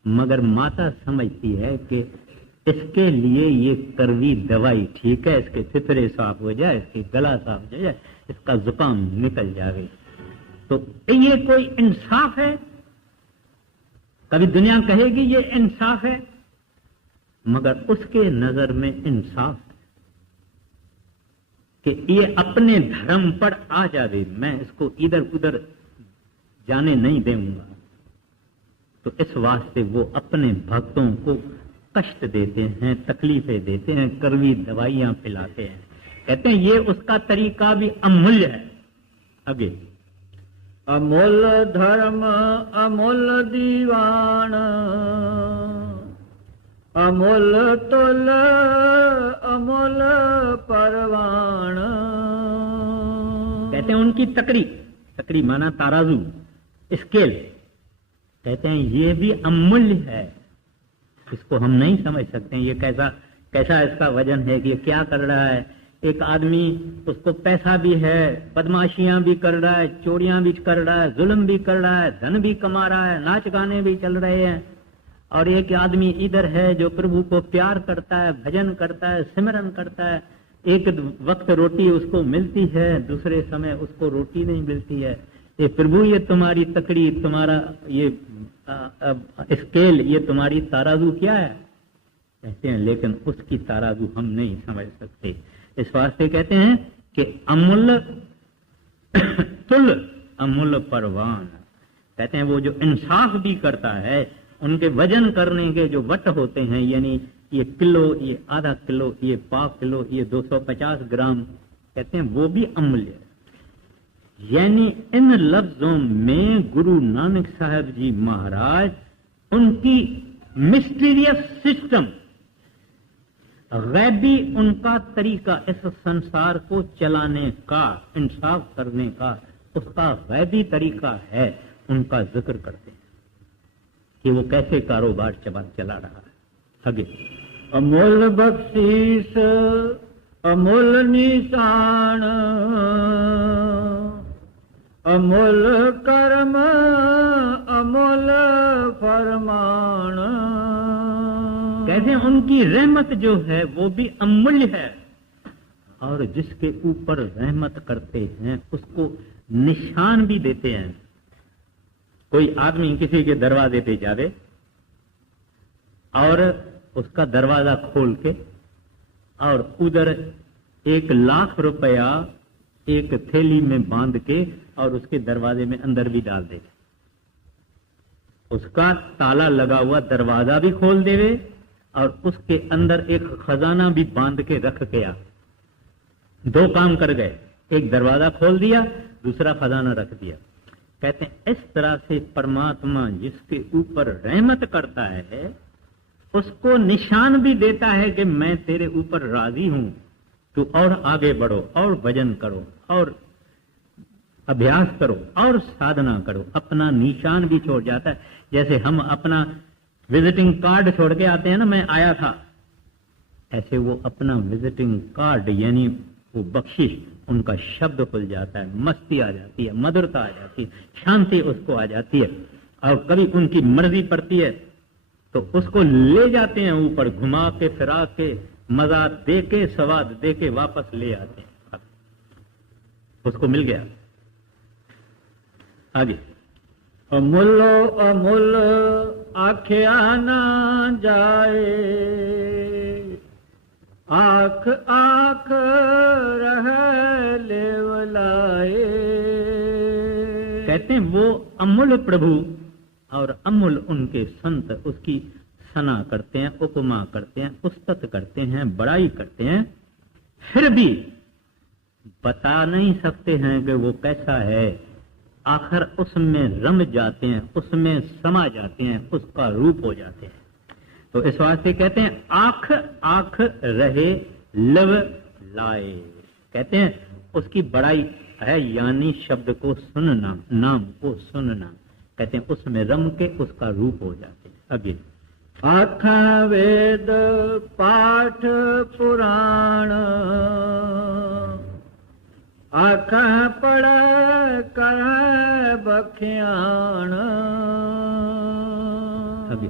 मगर माता समझती है कि इसके लिए ये कड़वी दवाई ठीक है, इसके फितरे साफ हो जाए, इसके गला साफ हो जाए, इसका जुकाम निकल जाए। तो ये कोई इंसाफ है? कभी दुनिया कहेगी ये इंसाफ है? मगर उसके नजर में इंसाफ है कि ये अपने धर्म पर आ जावे, मैं इसको इधर उधर जाने नहीं दूंगा। तो इस वास्ते वो अपने भक्तों को कष्ट देते हैं, तकलीफें देते हैं, कड़वी दवाइयां पिलाते हैं। कहते हैं ये उसका तरीका भी अमूल्य है। आगे, अमोल धर्म अमोल दीवान, अमोल तुल अमोल परवान। कहते हैं उनकी तकड़ी माना ताराजू, स्केल, कहते हैं ये भी अमूल्य है। इसको हम नहीं समझ सकते हैं, ये कैसा इसका वजन है कि ये क्या कर रहा है। एक आदमी, उसको पैसा भी है, बदमाशियां भी कर रहा है, चोरियां भी कर रहा है, जुल्म भी कर रहा है, धन भी कमा रहा है, नाच गाने भी चल रहे हैं। और एक आदमी इधर है जो प्रभु को प्यार करता है, भजन करता है, सिमरन करता है। एक वक्त रोटी उसको मिलती है, दूसरे समय उसको रोटी नहीं मिलती है। ये प्रभु, ये तुम्हारी तकड़ी, तुम्हारा ये स्केल, ये तुम्हारी ताराजू क्या है? कहते हैं लेकिन उसकी ताराजू हम नहीं समझ सकते। इस वास्ते कहते हैं कि अमूल्य तुल अमूल्य परवान। कहते हैं वो जो इंसाफ भी करता है, उनके वजन करने के जो वट होते हैं, यानी ये किलो, ये आधा किलो, ये पाव किलो, ये 250 ग्राम, कहते हैं वो भी अमूल्य है। यानी इन लफ्जों में गुरु नानक साहब जी महाराज उनकी मिस्टीरियस सिस्टम, गैबी उनका तरीका इस संसार को चलाने का, इंसाफ करने का, उसका गैबी तरीका है, उनका जिक्र करते हैं कि वो कैसे कारोबार चला रहा है। आगे, अमोल बख्शीश अमोल निशान, अमोल कर्म अमोल फरमान। कहते हैं उनकी रहमत जो है वो भी अमूल्य है, और जिसके ऊपर रहमत करते हैं उसको निशान भी देते हैं। कोई आदमी किसी के दरवाजे पे जावे और उसका दरवाजा खोल के और उधर 1 लाख रुपया एक थैली में बांध के और उसके दरवाजे में अंदर भी डाल दे, उसका ताला लगा हुआ दरवाजा भी खोल देवे और उसके अंदर एक खजाना भी बांध के रख गया। 2 काम कर गए, एक दरवाजा खोल दिया, दूसरा खजाना रख दिया। कहते हैं इस तरह से परमात्मा जिसके ऊपर रहमत करता है उसको निशान भी देता है कि मैं तेरे ऊपर राजी हूं, तू और आगे बढ़ो, और भजन करो, और अभ्यास करो, और साधना करो। अपना निशान भी छोड़ जाता है। जैसे हम अपना विजिटिंग कार्ड छोड़ के आते हैं ना, मैं आया था, ऐसे वो अपना विजिटिंग कार्ड यानी वो बख्शिश, उनका शब्द खुल जाता है, मस्ती आ जाती है, मधुरता आ जाती है, शांति उसको आ जाती है। और कभी उनकी मर्जी पड़ती है तो उसको ले जाते हैं ऊपर, घुमा के फिरा के, मजा दे के, स्वाद दे के वापस ले आते हैं। उसको मिल गया। आगे, अमूल अमूल आख्या ना जाए, आख आख रह लेवलाए। कहते हैं वो अमूल प्रभु और अमूल उनके संत उसकी सना करते हैं, उपमा करते हैं, उस्तत करते हैं, बड़ाई करते हैं, फिर भी बता नहीं सकते हैं कि वो कैसा है। आखिर उसमें रम जाते हैं, उसमें समा जाते हैं, उसका रूप हो जाते हैं। तो इस वास्ते कहते हैं आंख आंख रहे लव लाए। कहते हैं उसकी बड़ाई है, यानी शब्द को सुनना, नाम को सुनना। कहते हैं उसमें रम के उसका रूप हो जाते हैं। अभी आखा वेद पाठ पुराण, आखा पढ़ कर बख्याण। अभी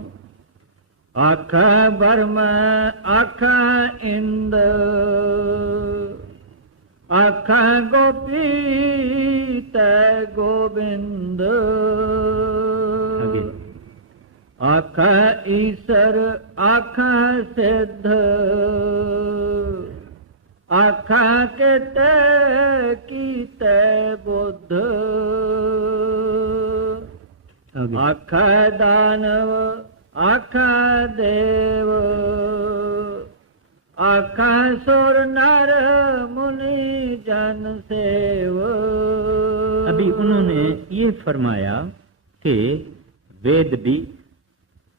आख बर्म आख इंद आख गोपी तय गोविंद आख ईश्वर आख सिद्ध आख के तय की तय बुद्ध आख दानव आख देव आख सुर नर मुनि जन सेव। अभी उन्होंने ये फरमाया कि वेद भी,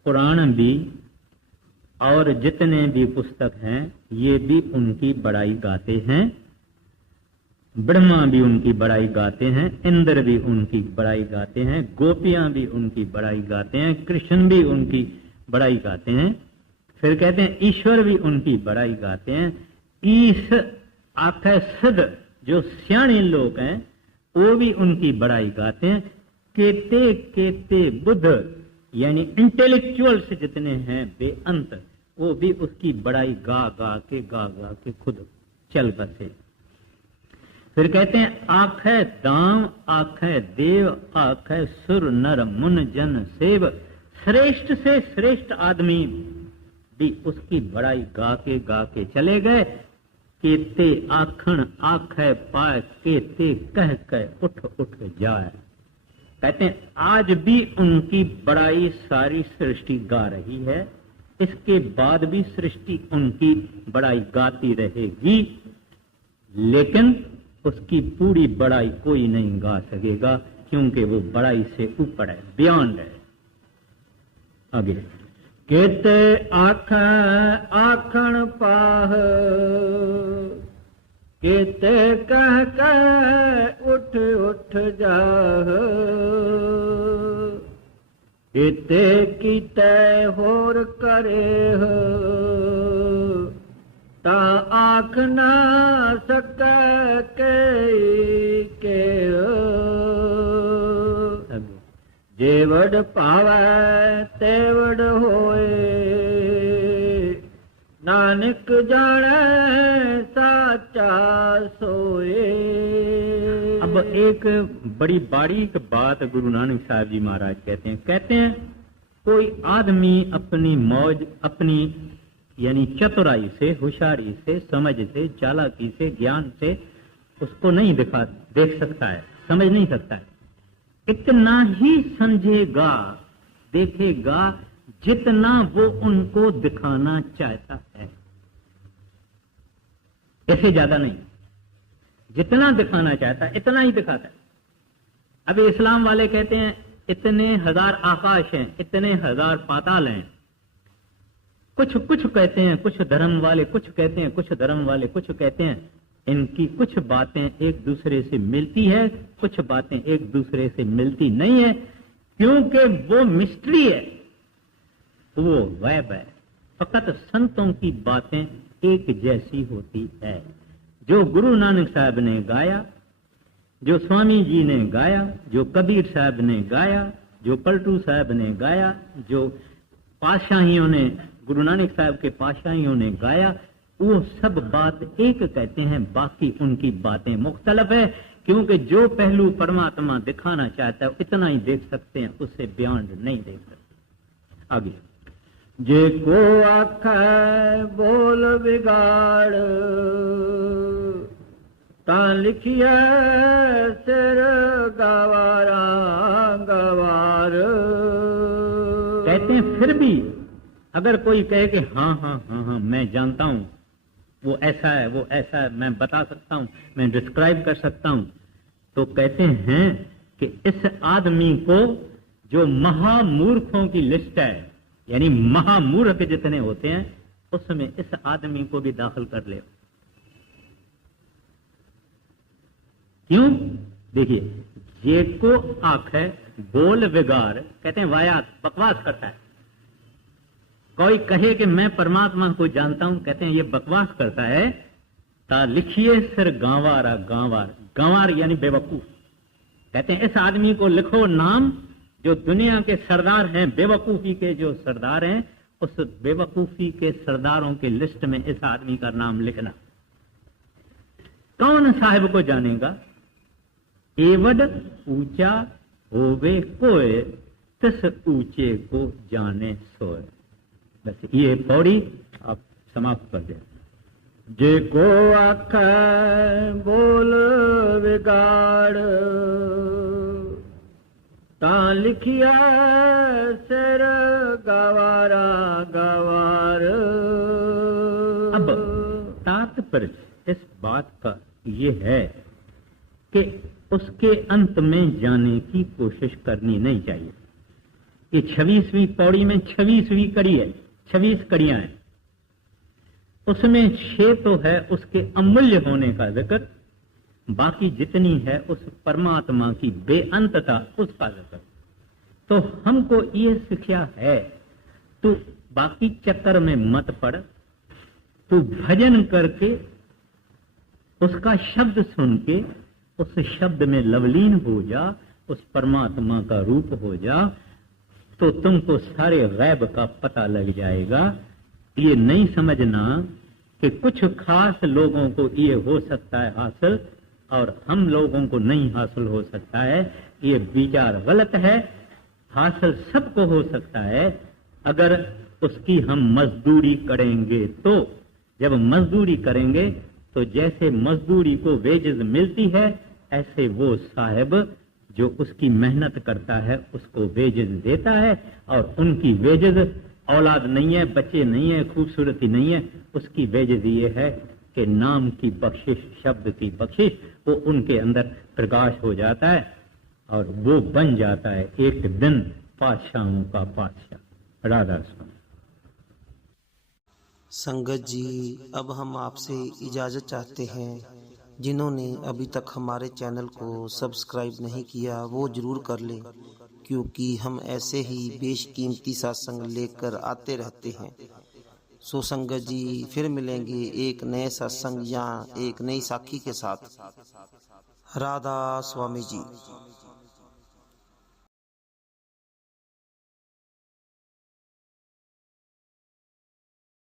पुराण भी और जितने भी पुस्तक हैं ये भी उनकी बड़ाई गाते हैं। ब्रह्मा भी उनकी बड़ाई गाते हैं, इंद्र भी उनकी बड़ाई गाते हैं, गोपियां भी उनकी बड़ाई गाते हैं, कृष्ण भी उनकी बड़ाई गाते हैं। फिर कहते हैं ईश्वर भी उनकी बड़ाई गाते हैं। ईश आखे सिद्ध जो सियाणे लोग हैं वो भी उनकी बड़ाई गाते हैं। केते केते बुद्ध यानी इंटेलेक्चुअल्स जितने हैं बेअंत वो भी उसकी बड़ाई गा गा के खुद चल बसे। फिर कहते हैं आखे दाम आखे देव आखे सुर नर मुन जन सेव। श्रेष्ठ से श्रेष्ठ आदमी भी उसकी बड़ाई गा के चले गए। केते आखण आखे पाए केते कह उठ उठ जाए। कहते हैं आज भी उनकी बड़ाई सारी सृष्टि गा रही है, इसके बाद भी सृष्टि उनकी बड़ाई गाती रहेगी, लेकिन उसकी पूरी बड़ाई कोई नहीं गा सकेगा क्योंकि वो बड़ाई से ऊपर है, बियॉन्ड है। आगे केते आख आखण पाह केते कह उठ उठ जाह केते की तय होर करे ता आख ना सक के जेवड़ पावै तेवड़ होए नानक जाने साचा सोए। अब एक बड़ी बारीक बात गुरु नानक साहब जी महाराज कहते हैं कोई आदमी अपनी मौज अपनी यानी चतुराई से, होशियारी से, समझ से, चालाकी से, ज्ञान से उसको नहीं देख सकता है, समझ नहीं सकता है। इतना ही समझेगा, देखेगा जितना वो उनको दिखाना चाहता है, इससे ज्यादा नहीं। जितना दिखाना चाहता है इतना ही दिखाता है। अभी इस्लाम वाले कहते हैं इतने हजार आकाश हैं, इतने हजार पाताल हैं। कुछ कुछ कहते हैं, कुछ धर्म वाले कुछ कहते हैं, कुछ धर्म वाले कुछ कहते हैं। इनकी कुछ बातें एक दूसरे से मिलती है, कुछ बातें एक दूसरे से मिलती नहीं है, क्योंकि वो मिस्ट्री है, वो वैब है। फकत संतों की बातें एक जैसी होती है। जो गुरु नानक साहब ने गाया, जो स्वामी जी ने गाया, जो कबीर साहब ने गाया, जो पलटू साहब ने गाया, जो पातशाहियों ने, गुरु नानक साहब के पातशाहियों ने गाया, वो सब बात एक कहते हैं, बाकी उनकी बातें मुख्तलिफ है। क्योंकि जो पहलू परमात्मा दिखाना चाहता है इतना ही देख सकते हैं, उससे बियॉन्ड नहीं देख सकते। आगे जे को आख बोल बिगाड़ ता लिखिए सिर गवारा गवार। कहते हैं फिर भी अगर कोई कहे कि हाँ हाँ हाँ हाँ मैं जानता हूं, वो ऐसा है, वो ऐसा है, मैं बता सकता हूं, मैं डिस्क्राइब कर सकता हूं, तो कहते हैं कि इस आदमी को जो महामूर्खों की लिस्ट है, यानी महामूर्ख जितने होते हैं, उसमें इस आदमी को भी दाखिल कर ले। क्यों? देखिए, ये को आंख है बोल विगार, कहते हैं वायात, बकवास करता है। कोई कहे कि मैं परमात्मा को जानता हूं, कहते हैं ये बकवास करता है। ता लिखिए सिर गांवारा गांवार, गांवार यानी बेवकूफ। कहते हैं इस आदमी को लिखो नाम, जो दुनिया के सरदार हैं, बेवकूफी के जो सरदार हैं, उस बेवकूफी के सरदारों के लिस्ट में इस आदमी का नाम लिखना। कौन साहिब को जानेगा? एवड ऊंचा होवे कोय, तिस ऊंचे को जाने सोए। बस ये पौड़ी आप समाप्त कर दें। जे को आख बोल बिगाड़, ता लिखिया सिर गवारा गवार। अब तात्पर्य इस बात का ये है कि उसके अंत में जाने की कोशिश करनी नहीं चाहिए। ये 26वीं पौड़ी में 26वीं कड़ी है, 26 कड़ियां हैं। उसमें 6 तो है उसके अमूल्य होने का जिक्र, बाकी जितनी है उस परमात्मा की बेअंतता उसका जिक्र। तो हमको ये शिक्षा है, तू बाकी चक्कर में मत पड़, तू भजन करके उसका शब्द सुन के उस शब्द में लवलीन हो जा, उस परमात्मा का रूप हो जा, तो तुमको सारे गैब का पता लग जाएगा। ये नहीं समझना कि कुछ खास लोगों को ये हो सकता है हासिल और हम लोगों को नहीं हासिल हो सकता है, ये विचार गलत है। हासिल सबको हो सकता है अगर उसकी हम मजदूरी करेंगे। तो जब मजदूरी करेंगे तो जैसे मजदूरी को वेजेस मिलती है, ऐसे वो साहिब जो उसकी मेहनत करता है उसको वेजेस देता है। और उनकी वेजेस औलाद नहीं है, बच्चे नहीं है, खूबसूरती नहीं है, उसकी वेजेस ये है कि नाम की बख्शिश, शब्द की बख्शिश, वो उनके अंदर प्रकाश हो जाता है और वो बन जाता है एक दिन पातशाहों का पातशाह। राधा स्वामी। संगत जी, अब हम आपसे इजाज़त चाहते हैं। जिन्होंने अभी तक हमारे चैनल को सब्सक्राइब नहीं किया वो ज़रूर कर लें, क्योंकि हम ऐसे ही बेशकीमती सत्संग लेकर आते रहते हैं। सो संगत जी, फिर मिलेंगे एक नए सत्संग या एक नई साखी के साथ। राधा स्वामी जी।